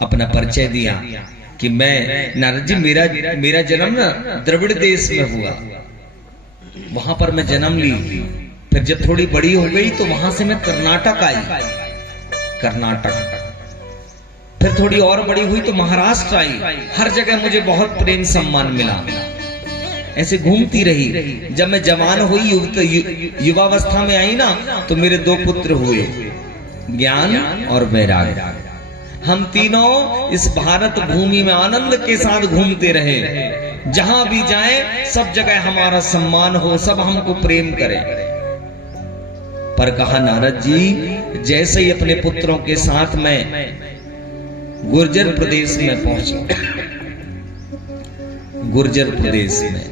अपना परिचय दिया कि मैं नारद जी, मेरा जन्म ना द्रविड़ देश में हुआ, वहां पर मैं जन्म ली। फिर जब थोड़ी बड़ी हो गई तो वहां से मैं कर्नाटक आई, कर्नाटक। फिर थोड़ी और बड़ी हुई तो महाराष्ट्र आई। हर जगह मुझे बहुत प्रेम सम्मान मिला। ऐसे घूमती रही। जब मैं जवान हुई, युवावस्था में आई ना, तो मेरे 2 पुत्र हुए, ज्ञान और वैराग्य। हम तीनों इस भारत भूमि में आनंद के साथ घूमते रहे। जहां भी जाएं, सब जगह हमारा सम्मान हो, सब हमको प्रेम करें। पर कहा नारद जी, जैसे ही अपने पुत्रों के साथ में गुर्जर प्रदेश में पहुंचे, गुर्जर प्रदेश में,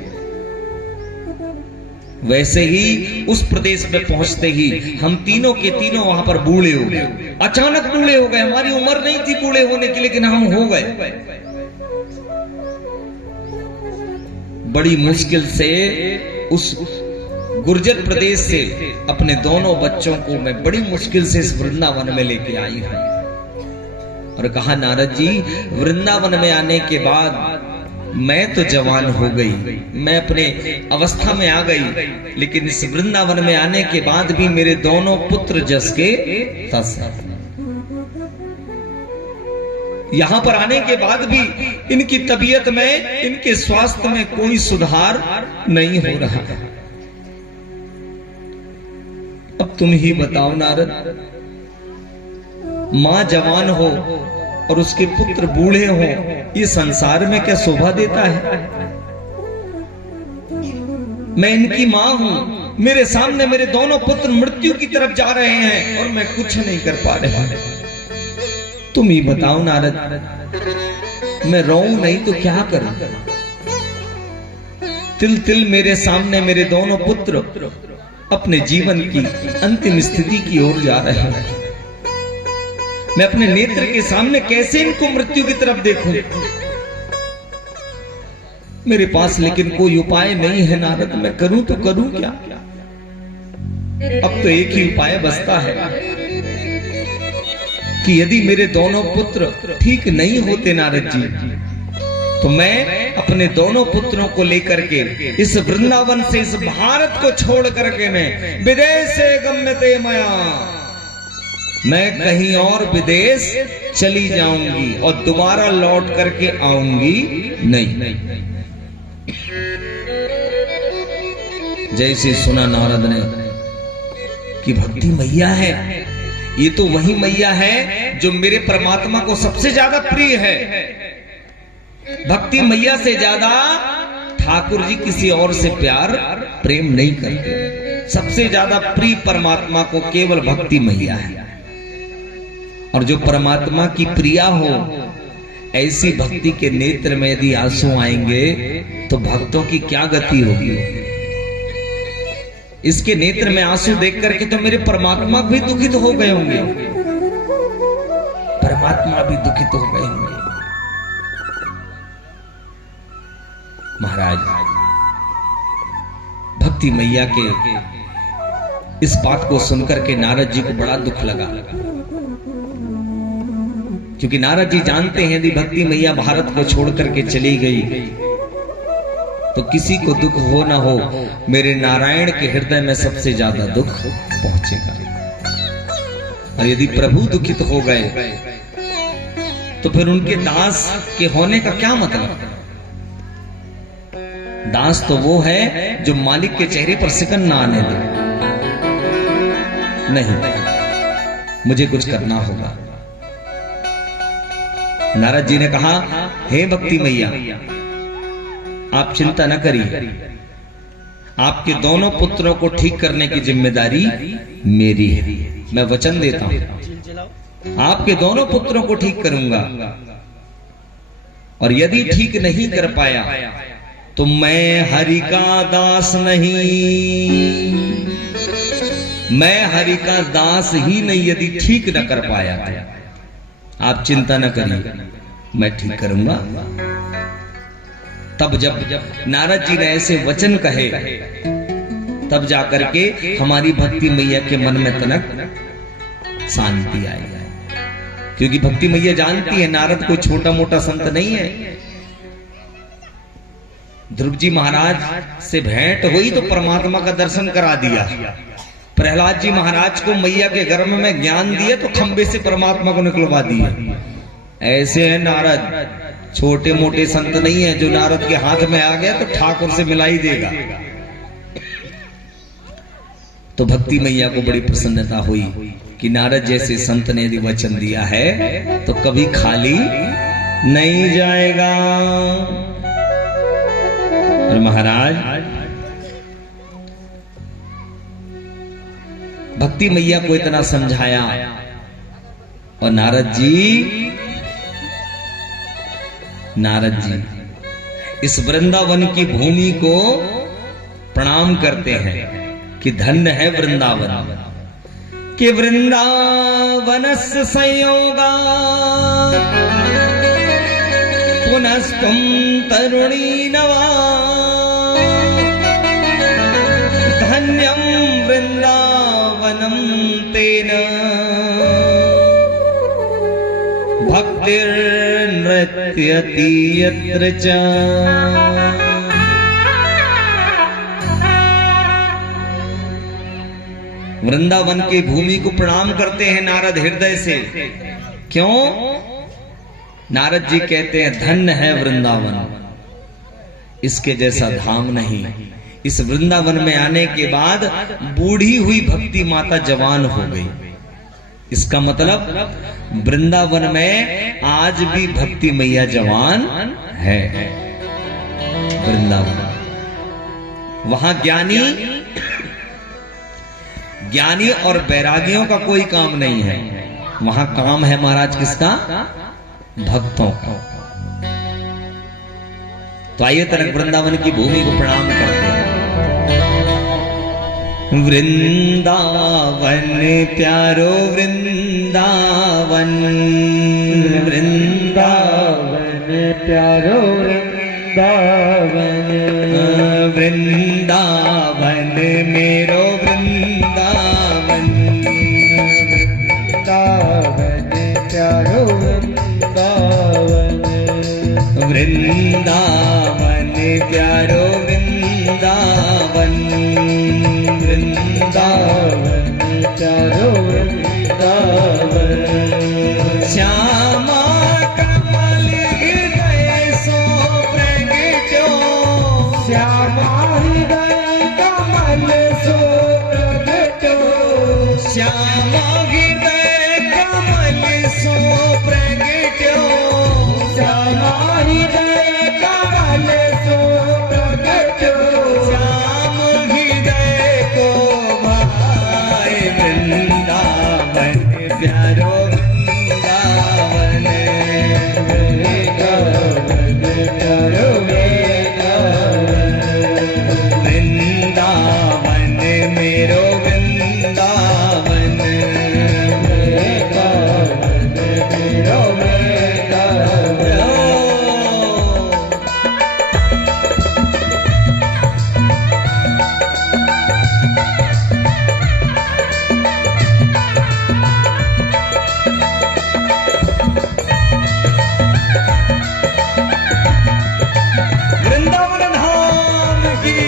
वैसे ही उस प्रदेश में पहुंचते ही हम तीनों के तीनों वहां पर बूढ़े हो गए। अचानक बूढ़े हो गए। हमारी उम्र नहीं थी बूढ़े होने की, लेकिन हम हो गए। बड़ी मुश्किल से उस गुर्जर प्रदेश से अपने दोनों बच्चों को मैं बड़ी मुश्किल से इस वृंदावन में लेके आई हूं। और कहा नारद जी, वृंदावन में आने के बाद मैं तो जवान हो गई, मैं अपने अवस्था में आ गई, लेकिन इस वृंदावन में आने के बाद भी मेरे दोनों पुत्र जस के तस। यहां पर आने के बाद भी इनकी तबीयत में, इनके स्वास्थ्य में कोई सुधार नहीं हो रहा। अब तुम ही बताओ नारद, मां जवान हो और उसके पुत्र बूढ़े हों, ये संसार में क्या शोभा देता है? मैं इनकी मां हूं, मेरे सामने मेरे दोनों पुत्र मृत्यु की तरफ जा रहे हैं और मैं कुछ नहीं कर पा रहा। तुम ही बताओ नारद, मैं रोऊं नहीं तो क्या करूं? तिल तिल मेरे सामने मेरे दोनों पुत्र अपने जीवन की अंतिम स्थिति की ओर जा रहे हैं। मैं अपने नेत्र के सामने कैसे इनको मृत्यु की तरफ देखूं? मेरे पास लेकिन कोई उपाय नहीं है नारद, मैं करूं तो करूं क्या? अब तो एक ही उपाय बचता है कि यदि मेरे दोनों पुत्र ठीक नहीं होते नारद जी, तो मैं अपने दोनों पुत्रों को लेकर के इस वृंदावन से, इस भारत को छोड़ करके मैं विदेश से गम्यते मया, मैं कहीं और विदेश चली जाऊंगी और दोबारा लौट करके आऊंगी नहीं। जैसे सुना नारद ने कि भक्ति मैया है, ये तो वही मैया है जो मेरे परमात्मा को सबसे ज्यादा प्रिय है। भक्ति मैया से ज्यादा ठाकुर जी किसी और से प्यार प्रेम नहीं करते। सबसे ज्यादा प्रिय परमात्मा को केवल भक्ति मैया है। और जो परमात्मा की प्रिया हो, ऐसी भक्ति के नेत्र में यदि आंसू आएंगे तो भक्तों की क्या गति होगी? इसके नेत्र में आंसू देख करके तो मेरे परमात्मा भी दुखित हो गए होंगे, परमात्मा भी दुखित हो गए होंगे। महाराज, भक्ति मैया के इस बात को सुनकर के नारद जी को बड़ा दुख लगा, क्योंकि नारद जी जानते हैं यदि भक्ति मैया भारत को छोड़ करके चली गई तो किसी को दुख हो ना हो, मेरे नारायण के हृदय में सबसे ज्यादा दुख पहुंचेगा। और यदि प्रभु दुखित हो गए तो फिर उनके दास के होने का क्या मतलब? दास तो वो है जो मालिक के चेहरे पर सिकन ना आने दे। नहीं, मुझे कुछ करना होगा। नारद जी ने कहा, हे भक्ति मैया, आप चिंता न करिए, आपके दोनों पुत्रों को ठीक करने की जिम्मेदारी मेरी है। मैं वचन देता हूं, आपके दोनों पुत्रों को ठीक करूंगा, और यदि ठीक नहीं कर पाया तो मैं हरि का दास नहीं, मैं हरि का दास ही नहीं यदि ठीक न कर पाया। आप चिंता न करिए, मैं ठीक करूंगा। तब जब नारद जी ने ऐसे वचन कहे, तब जाकर के हमारी भक्ति मैया के मन में तनक शांति आई, क्योंकि भक्ति मैया जानती है नारद कोई छोटा मोटा संत नहीं है। ध्रुव जी महाराज से भेंट हुई तो परमात्मा का दर्शन करा दिया। प्रहलाद जी महाराज को मैया के गर्भ में ज्ञान दिया तो खंबे से परमात्मा को निकलवा दिया। ऐसे है नारद, छोटे मोटे संत नहीं है जो नारद के हाथ में आ गया तो ठाकुर से मिला ही देगा। तो भक्ति मैया को बड़ी प्रसन्नता हुई कि नारद जैसे संत ने यदि वचन दिया है तो कभी खाली नहीं जाएगा। और महाराज भक्ति मैया को इतना समझाया और नारद जी इस वृंदावन की भूमि को प्रणाम करते हैं कि धन्य है वृंदावन कि वृंदावनस्य संयोगा पुनस्तुम तरुणी नवा धन्यं वृंदावनं तेन भक्तिर्नृत्यति यत्र च। वृंदावन की भूमि को प्रणाम करते हैं नारद हृदय से। क्यों? नारद जी कहते हैं धन्य है वृंदावन, इसके जैसा धाम नहीं। इस वृंदावन में आने के बाद बूढ़ी हुई भक्ति माता जवान हो गई। इसका मतलब वृंदावन में आज भी भक्ति मैया जवान है। वृंदावन वहां ज्ञानी और बैरागियों का कोई काम नहीं है। वहां काम है महाराज किसका? भक्तों का। तो आइए तरक वृंदावन की भूमि को प्रणाम करते हैं। वृंदावन प्यारो वृंदावन, वृंदावन प्यारो वृंदावन, वृंदावन मेरो वृंदावन, वृंदावन प्यारो वृंदावन, वृंदावन प्यारो वृंदावन, वृंदावन प्यारो वृंदावन। श्यामा कमल हृदय सो प्रगटो, श्यामा हृदय कमल सो प्रगटो, श्यामा हृदय कमल सो प्रगटो, श्यामा हृदय कमल सो प्रगटो, श्याम हृदय को भाए वृंदावन प्यारो वृंदावन, वृंदावन प्यारो वृंदावन मेरो वृंदावन, वृंदावन मेरो वृंदावन। वृंदावन धाम की।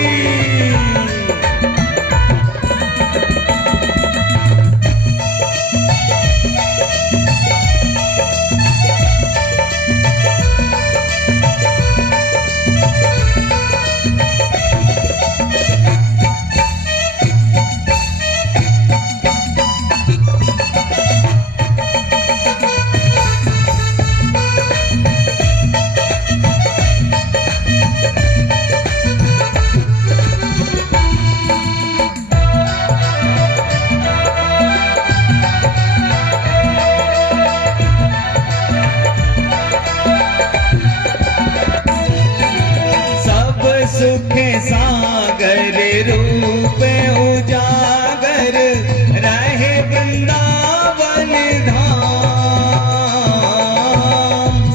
सुख सागर रूप उजागर रहे वृंदावन धाम,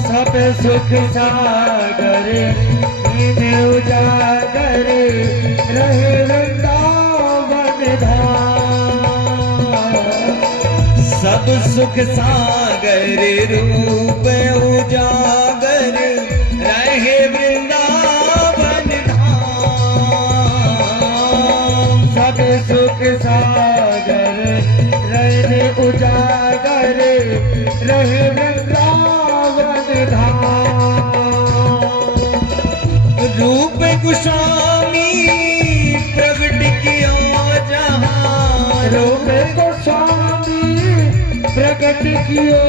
सब सुख सागर इन उजागर रहे वृंदावन धाम, सब सुख सागर रूप उजागर रहे वृंदावन धाम, सब सुख सागर रहे उजागर रहे वृंदावन धाम। गोस्वामी प्रगट किया जहां, रूप गोस्वामी प्रकट कियो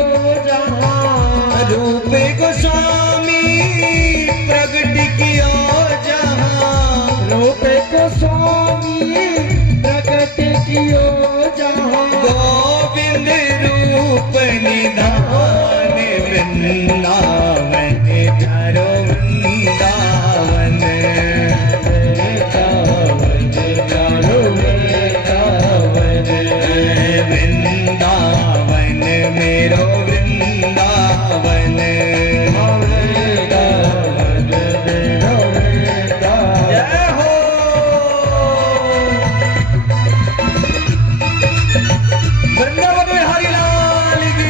जहां, रूप गोस्वामी प्रगट किया जहां, रूप गोस्वामी प्रकट कियो जहां, गोविंद रूप निधान वृंदावन प्यारो वृंदावन, वृंदावन मेरो वृंदावन, जय हो। वृंदावन में हरि लाल की।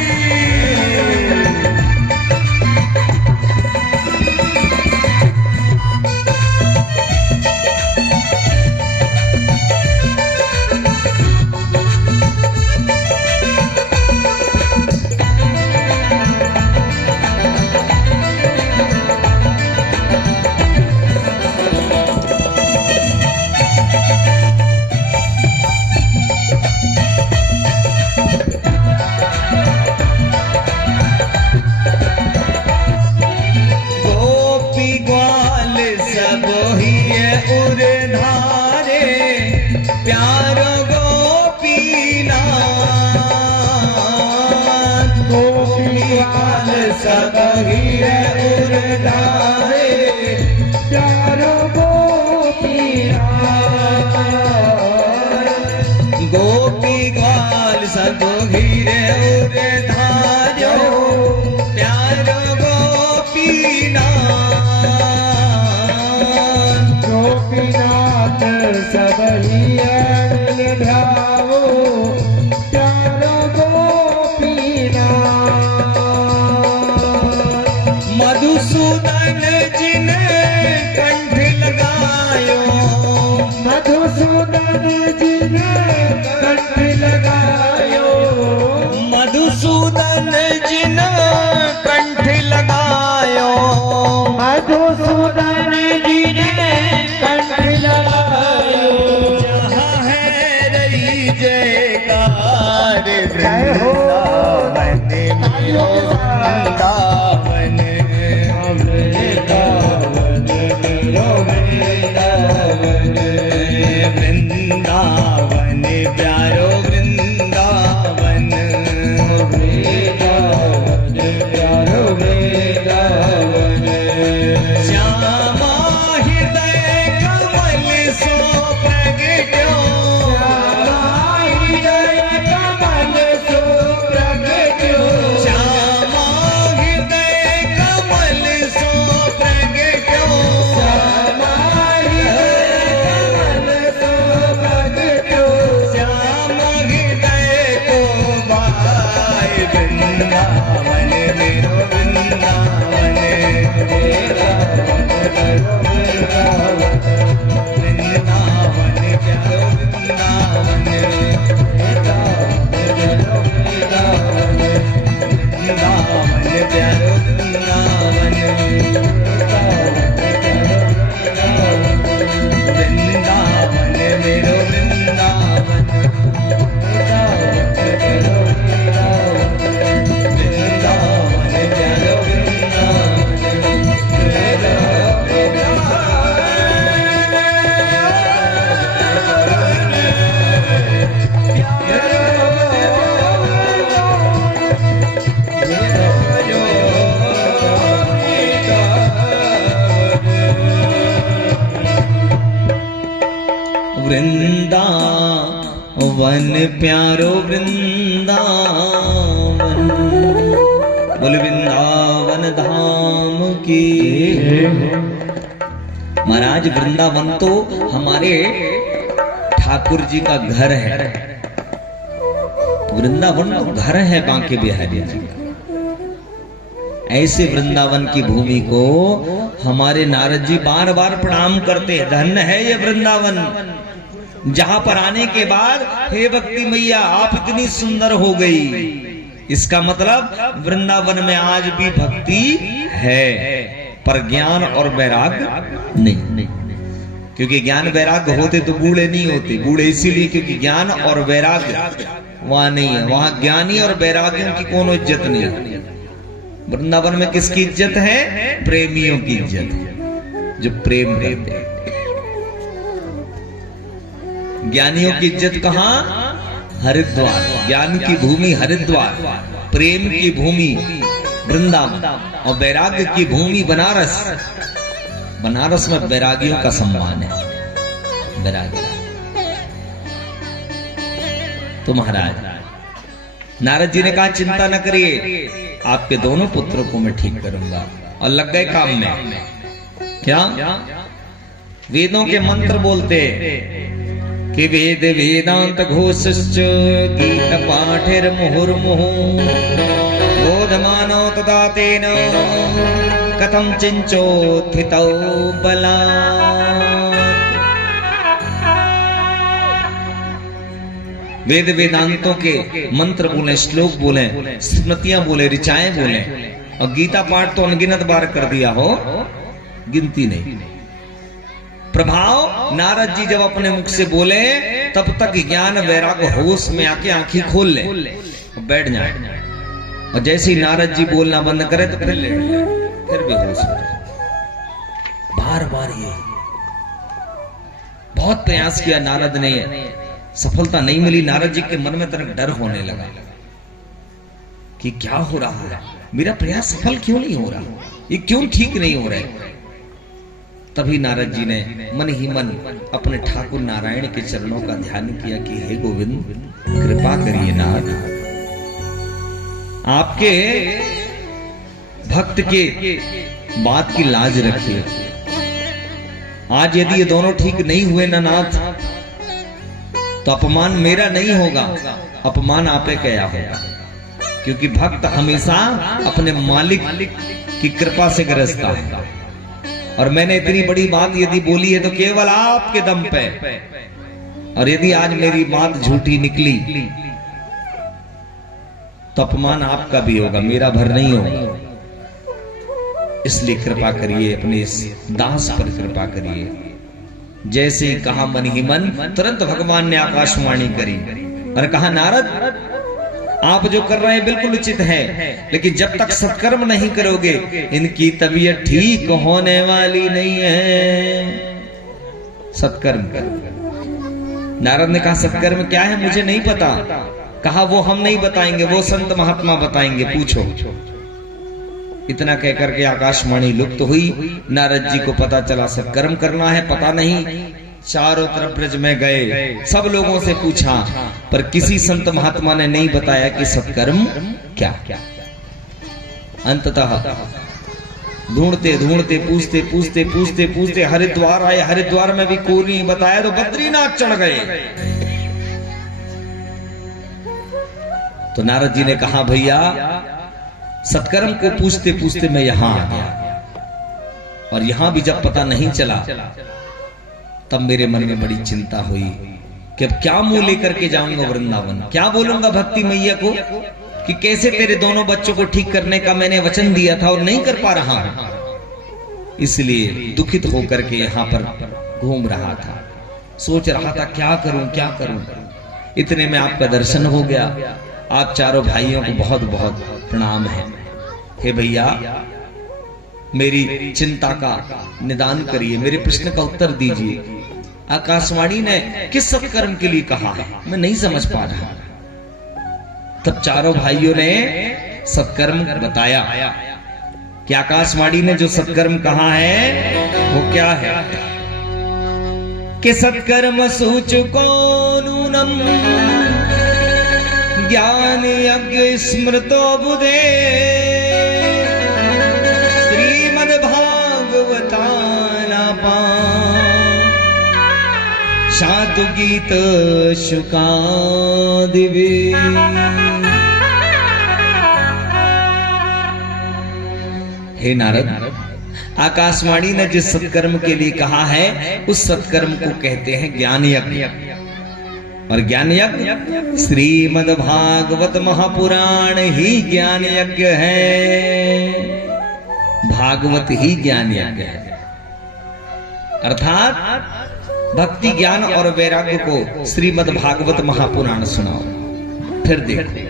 प्यारो गोपीनाथ, गोपीलाल सब हीरे उरधारे, प्यारो गोपीनाथ, गोपी ग्वाल सब हीरे उरधारो, प्यारो गोपीनाथ, गोपीनाथ सब ही ध्याओ, प्यारो गोपीनाथ, मधुसूदन जिन कंठ लगायो, मधुसूदन जिन कंठ लगायो, मधुसूदन जिन कंठ लगायो, मधुसूदन जिन कंठ लगायो, जहाँ है रही जयकार जय हो। वृंदावन मेरो वृंदावन, वृंदावन मेरो वृंदावन, वृंदावन प्यारो वृंदावन, वृंदावन प्यारो वृंदावन, श्यामा हृदय कमल सो प्रगट्यो, हृदय कमल सो प्रगट्यो, श्यामा हृदय कमल सो प्रगट्यो, कमल सो प्रगट्यो, श्यामा हृदय को भाई वृंदावन मेरो वृंदावन, वृंदावन प्यारो वृंदावन, वृंदावन प्यारो वृंदावन, वृंदावन मेरो वृंदावन, वृंदावन प्यारो वृंदावन प्यारो वृंदावन, बोल वृंदावन धाम की। महाराज वृंदावन तो हमारे ठाकुर जी का घर है, वृंदावन तो घर है बांके बिहारी जी। ऐसे वृंदावन की भूमि को हमारे नारद जी बार बार प्रणाम करते हैं। धन्य है ये वृंदावन, जहां पर आने के बाद हे भक्ति मैया आप इतनी सुंदर हो गई। इसका मतलब वृंदावन में आज भी भक्ति है, पर ज्ञान और वैराग्य नहीं। क्योंकि ज्ञान वैराग्य होते तो बूढ़े नहीं होते। बूढ़े इसीलिए क्योंकि ज्ञान और वैराग्य वहां नहीं है। वहां ज्ञानी और वैरागियों की कोनो इज्जत नहीं है। वृंदावन में किसकी इज्जत है? प्रेमियों की इज्जत है, जो प्रेम करते हैं। ज्ञानियों की इज्जत कहां? हरिद्वार। ज्ञान की भूमि हरिद्वार, प्रेम की भूमि वृंदावन और वैराग्य की भूमि बनारस। बनारस में वैरागियों का सम्मान है। वैराग्य तो महाराज नारद जी ने कहा चिंता न करिए, आपके दोनों पुत्रों को मैं ठीक करूंगा। और लग गए काम में। क्या? वेदों के मंत्र बोलते कि वेद वेदांत घोषश्च गीत पाठेर मुहुर्मुहु बोधमानो तदा तेन कथम चिंचोत्थितौ बलात्। वेद वेदांतों के मंत्र बोले, श्लोक बोले, स्मृतियां बोले, ऋचाएं बोले, और गीता पाठ तो अनगिनत बार कर दिया हो, गिनती नहीं। प्रभाव नारद जी जब अपने मुख से बोले तब तक ज्ञान वैराग्य होश में आके आंखें खोल ले, बैठ जाए। और जैसे ही नारद जी बोलना बंद करे तो फिर लेट जाए, फिर बेहोश हो जाए। बार बार ये बहुत प्रयास किया नारद ने, सफलता नहीं मिली। नारद जी के मन में तरफ डर होने लगा कि क्या हो रहा है, मेरा प्रयास सफल क्यों नहीं हो रहा, ये क्यों ठीक नहीं हो रहा है। तभी नारद जी ने मन ही मन अपने ठाकुर नारायण के चरणों का ध्यान किया कि हे गोविंद कृपा करिए नाथ, आपके भक्त के बात की लाज रखिए। आज यदि ये दोनों ठीक नहीं हुए ना नाथ, तो अपमान मेरा नहीं होगा, अपमान आपे क्या होगा। क्योंकि भक्त हमेशा अपने मालिक की कृपा से ग्रसता है। और मैंने इतनी बड़ी बात यदि बोली है तो केवल आपके दम पे, और यदि आज मेरी बात झूठी निकली तो अपमान आपका भी होगा, मेरा भर नहीं होगा। इसलिए कृपा करिए, अपने इस दास पर कृपा करिए। जैसे ही कहा मन ही मन, तुरंत भगवान ने आकाशवाणी करी और कहा नारद आप जो कर रहे हैं बिल्कुल उचित है, लेकिन जब तक सत्कर्म नहीं करोगे इनकी तबीयत ठीक होने वाली नहीं है। सत्कर्म कर। नारद ने कहा सत्कर्म क्या है मुझे नहीं पता। कहा वो हम नहीं बताएंगे, वो संत महात्मा बताएंगे, पूछो। इतना कहकर के आकाशवाणी लुप्त हुई। नारद जी को पता चला सत्कर्म करना है, पता नहीं। चारों तरफ ब्रज में गए, सब लोगों से पूछा, पर किसी संत महात्मा ने नहीं बताया कि सत्कर्म क्या क्या। अंततः ढूंढते ढूंढते पूछते पूछते पूछते पूछते हरिद्वार आए। हरिद्वार में भी कोई नहीं बताया तो बद्रीनाथ चढ़ गए। तो नारद जी ने कहा भैया सत्कर्म को पूछते पूछते मैं यहां आ गया, और यहां भी जब पता नहीं चला तब मेरे मन में बड़ी चिंता हुई कि अब क्या मुंह लेकर के जाऊंगा वृंदावन, क्या बोलूंगा भक्ति मैया को कि कैसे तेरे दोनों बच्चों को ठीक करने का मैंने वचन दिया था और नहीं कर पा रहा हूं। इसलिए दुखित होकर के यहां पर घूम रहा था, सोच रहा था क्या करूं क्या करूं। इतने में आपका दर्शन हो गया। आप चारों भाइयों को बहुत बहुत प्रणाम है। हे भैया मेरी चिंता का निदान करिए, मेरे प्रश्न का उत्तर दीजिए। आकाशवाणी ने किस सत्कर्म के लिए कहा है मैं नहीं समझ पा रहा। तब चारों भाइयों ने सत्कर्म बताया कि आकाशवाणी ने जो सत्कर्म कहा है वो क्या है कि सत्कर्म सूचको नूनम ज्ञान यज्ञ स्मृतो बुधे साधु गीत शुकादिवे। हे नारद आकाशवाणी ने जिस सत्कर्म के लिए कहा है उस सत्कर्म को कहते हैं ज्ञान यज्ञ। और ज्ञान यज्ञ श्रीमद् भागवत महापुराण ही ज्ञान यज्ञ है, भागवत ही ज्ञान यज्ञ है। अर्थात भक्ति ज्ञान और वैराग्य को श्रीमद् भागवत महापुराण सुनाओ, फिर देखो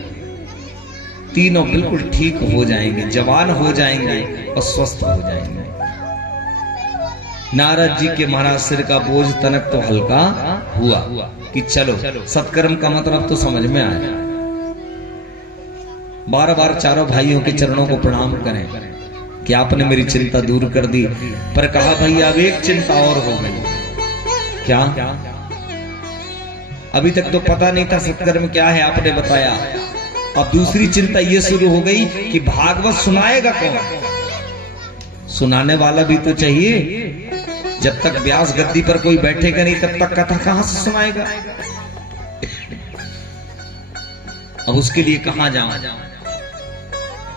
तीनों बिल्कुल ठीक हो जाएंगे, जवान हो जाएंगे और स्वस्थ हो जाएंगे। नारद जी के महाराज सिर का बोझ तनक तो हल्का हुआ कि चलो सत्कर्म का मतलब तो समझ में आया। बार बार चारों भाइयों के चरणों को प्रणाम करें कि आपने मेरी चिंता दूर कर दी। पर कहा भैया अब एक चिंता और हो गई। क्या? अभी तक तो पता नहीं था सत्कर्म क्या है, आपने बताया। अब दूसरी चिंता ये शुरू हो गई कि भागवत सुनाएगा कौन? सुनाने वाला भी तो चाहिए। जब तक व्यास गद्दी पर कोई बैठेगा नहीं तब तक कथा कहां से सुनाएगा? अब उसके लिए कहां जाऊं?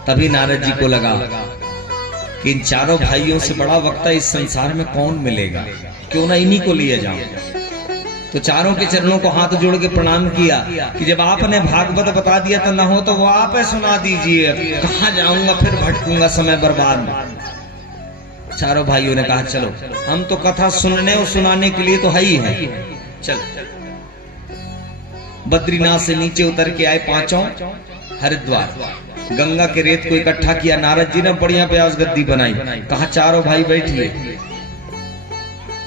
तभी नारद जी को लगा कि इन चारों भाइयों से बड़ा वक्ता इस संसार में कौन मिलेगा, क्यों ना इन्हीं को लिए जाऊं। तो चारों के चरणों को हाथ जोड़ के प्रणाम किया कि जब आपने भागवत बता दिया तो ना हो तो वो आप सुना दीजिए, कहां जाऊंगा, फिर भटकूंगा, समय बर्बाद। चारों भाइयों ने कहा चलो हम तो कथा सुनने और सुनाने के लिए तो है ही है, चल। बद्रीनाथ से नीचे उतर के आए पांचों, हरिद्वार गंगा के रेत को इकट्ठा किया। नारद जी ने बढ़िया व्यास गद्दी बनाई, कहा चारों भाई बैठिए,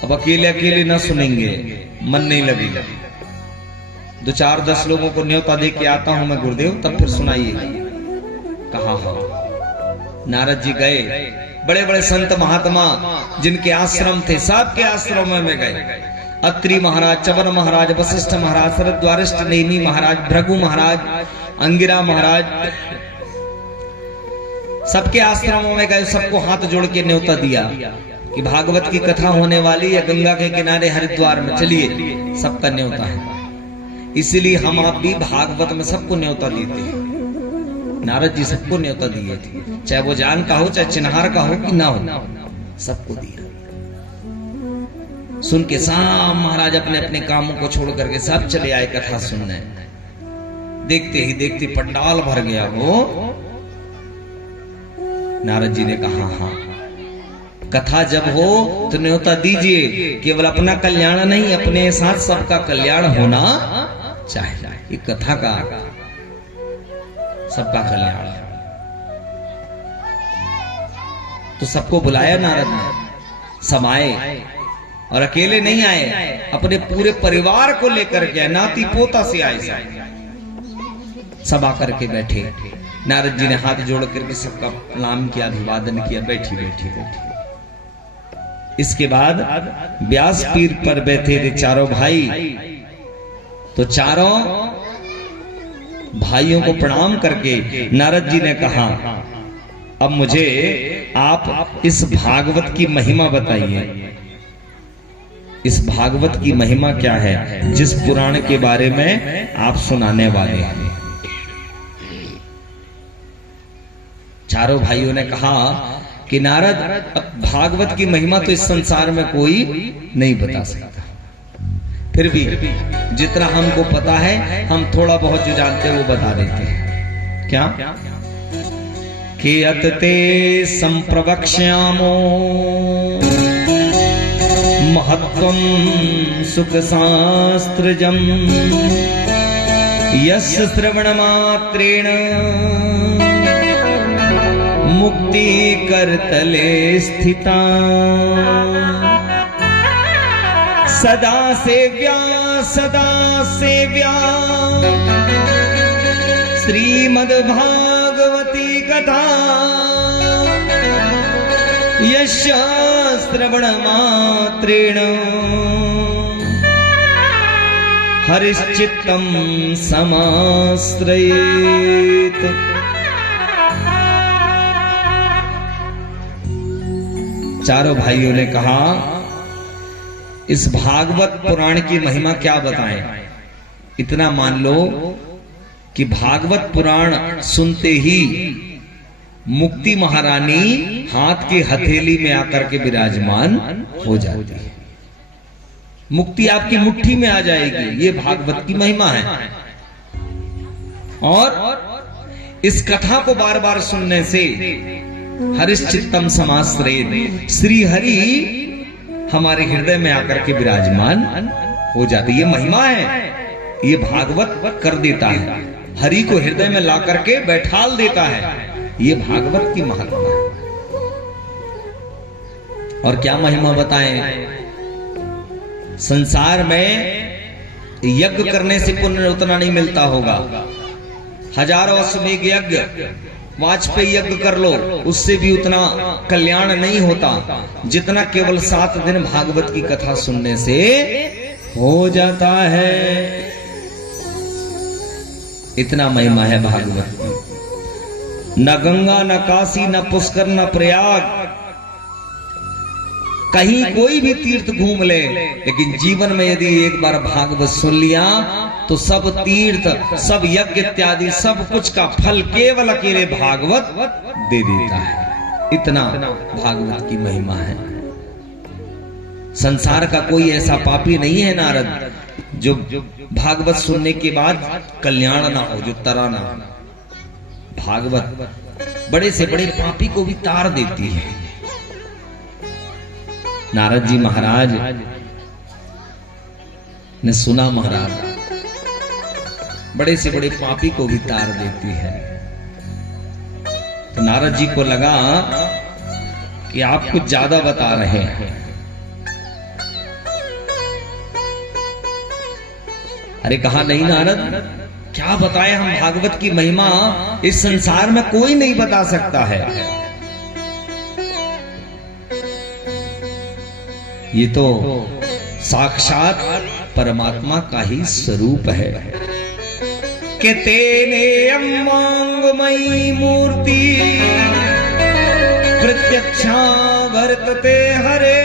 अब अकेले अकेले न सुनेंगे, मन नहीं लगेगा। 2-4-10 लोगों को न्योता दे के आता हूं मैं गुरुदेव, तब फिर सुनाइए। कहा हाँ। नारद जी गए, बड़े बड़े संत महात्मा जिनके आश्रम थे सबके आश्रम में गए। अत्रि महाराज, चवन महाराज, वशिष्ठ महाराज, शरद्वारिष्ठ नेमी महाराज, भृगु महाराज, अंगिरा महाराज, सबके आश्रमों में गए। सबको हाथ जोड़ के न्योता दिया कि भागवत की कथा होने वाली है गंगा के किनारे हरिद्वार में, चलिए। सबका न्योता है, इसीलिए हम आप भी भागवत में सबको न्योता देते हैं। नारद जी सबको न्योता दिए थे, चाहे वो जान का हो, चाहे चिन्हार का हो कि ना हो, सबको दिया। सुन के सब महाराज अपने अपने कामों को छोड़ करके सब चले आए कथा सुनने। देखते ही देखते पंडाल भर गया। वो नारद जी ने कहा हाँ, कथा जब हो तो न्योता दीजिए, केवल अपना कल्याण नहीं, अपने साथ सबका कल्याण होना चाहिए। ये कथा का सबका कल्याण। तो सबको बुलाया नारद ने, सब आए और अकेले नहीं आए, अपने पूरे परिवार को लेकर के, नाती पोता से आए सब आकर के बैठे। नारद जी ने हाथ जोड़ करके सबका प्रणाम किया, अभिवादन किया, बैठी बैठी बैठी। इसके बाद व्यास पीर पर बैठे थे चारों भाई। तो चारों भाइयों को प्रणाम करके नारद जी ने कहा अब मुझे आप इस भागवत की महिमा बताइए। इस भागवत की महिमा क्या है जिस पुराण के बारे में आप सुनाने वाले हैं? चारों भाइयों ने कहा कि नारद भागवत की महिमा तो इस संसार में कोई नहीं बता सकता, फिर भी जितना हमको पता है हम थोड़ा बहुत जो जानते हैं वो बता देते हैं। क्या? कि अतते संप्रवक्ष्यामो महत्वं सुख शास्त्रजम् यस्य श्रवण मात्रेण मुक्ति करतले स्थिता सदा सेव्या श्रीमद्भागवती कथा यस्य श्रवण मात्रेण हरिश्चित्तं समाश्रयेत्। चारों भाइयों ने कहा इस भागवत पुराण की महिमा क्या बताएं? इतना मान लो कि भागवत पुराण सुनते ही मुक्ति महारानी हाथ की हथेली में आकर के विराजमान हो जाती है। मुक्ति आपकी मुट्ठी में आ जाएगी, ये भागवत की महिमा है। और इस कथा को बार बार सुनने से हरिश्चित्तम समाश्रयेत्, श्री हरि हमारे हृदय में आकर के विराजमान हो जाते। ये महिमा है, ये भागवत कर देता है, हरि को हृदय में ला करके बैठाल देता है। ये भागवत की महत्ता है। और क्या महिमा बताएं? संसार में यज्ञ करने से पुण्य उतना नहीं मिलता होगा। हजारों अश्वमेध यज्ञ, वाजपेयी यज्ञ कर लो, उससे भी उतना कल्याण नहीं होता जितना केवल 7 दिन भागवत की कथा सुनने से हो जाता है। इतना महिमा है भागवत की। न गंगा, न काशी, न पुष्कर, न प्रयाग, कहीं कोई भी तीर्थ घूम ले, लेकिन जीवन में यदि एक बार भागवत सुन लिया तो सब तीर्थ, सब यज्ञ इत्यादि सब कुछ का फल केवल अकेले भागवत दे देता है। इतना भागवत की महिमा है। संसार का कोई ऐसा पापी नहीं है नारद जो भागवत सुनने के बाद कल्याण ना हो, जो तरा ना हो। भागवत बड़े से बड़े पापी को भी तार देती है। नारद जी महाराज ने सुना, महाराज बड़े से बड़े पापी को भी तार देती है। तो नारद जी को लगा कि आप कुछ ज्यादा बता रहे हैं। अरे कहा नहीं नारद, क्या बताएं हम, भागवत की महिमा इस संसार में कोई नहीं बता सकता है। ये तो साक्षात परमात्मा का ही स्वरूप है। कि तेने अम्मांगमयी मूर्ति प्रत्यक्षा वर्तते हरे।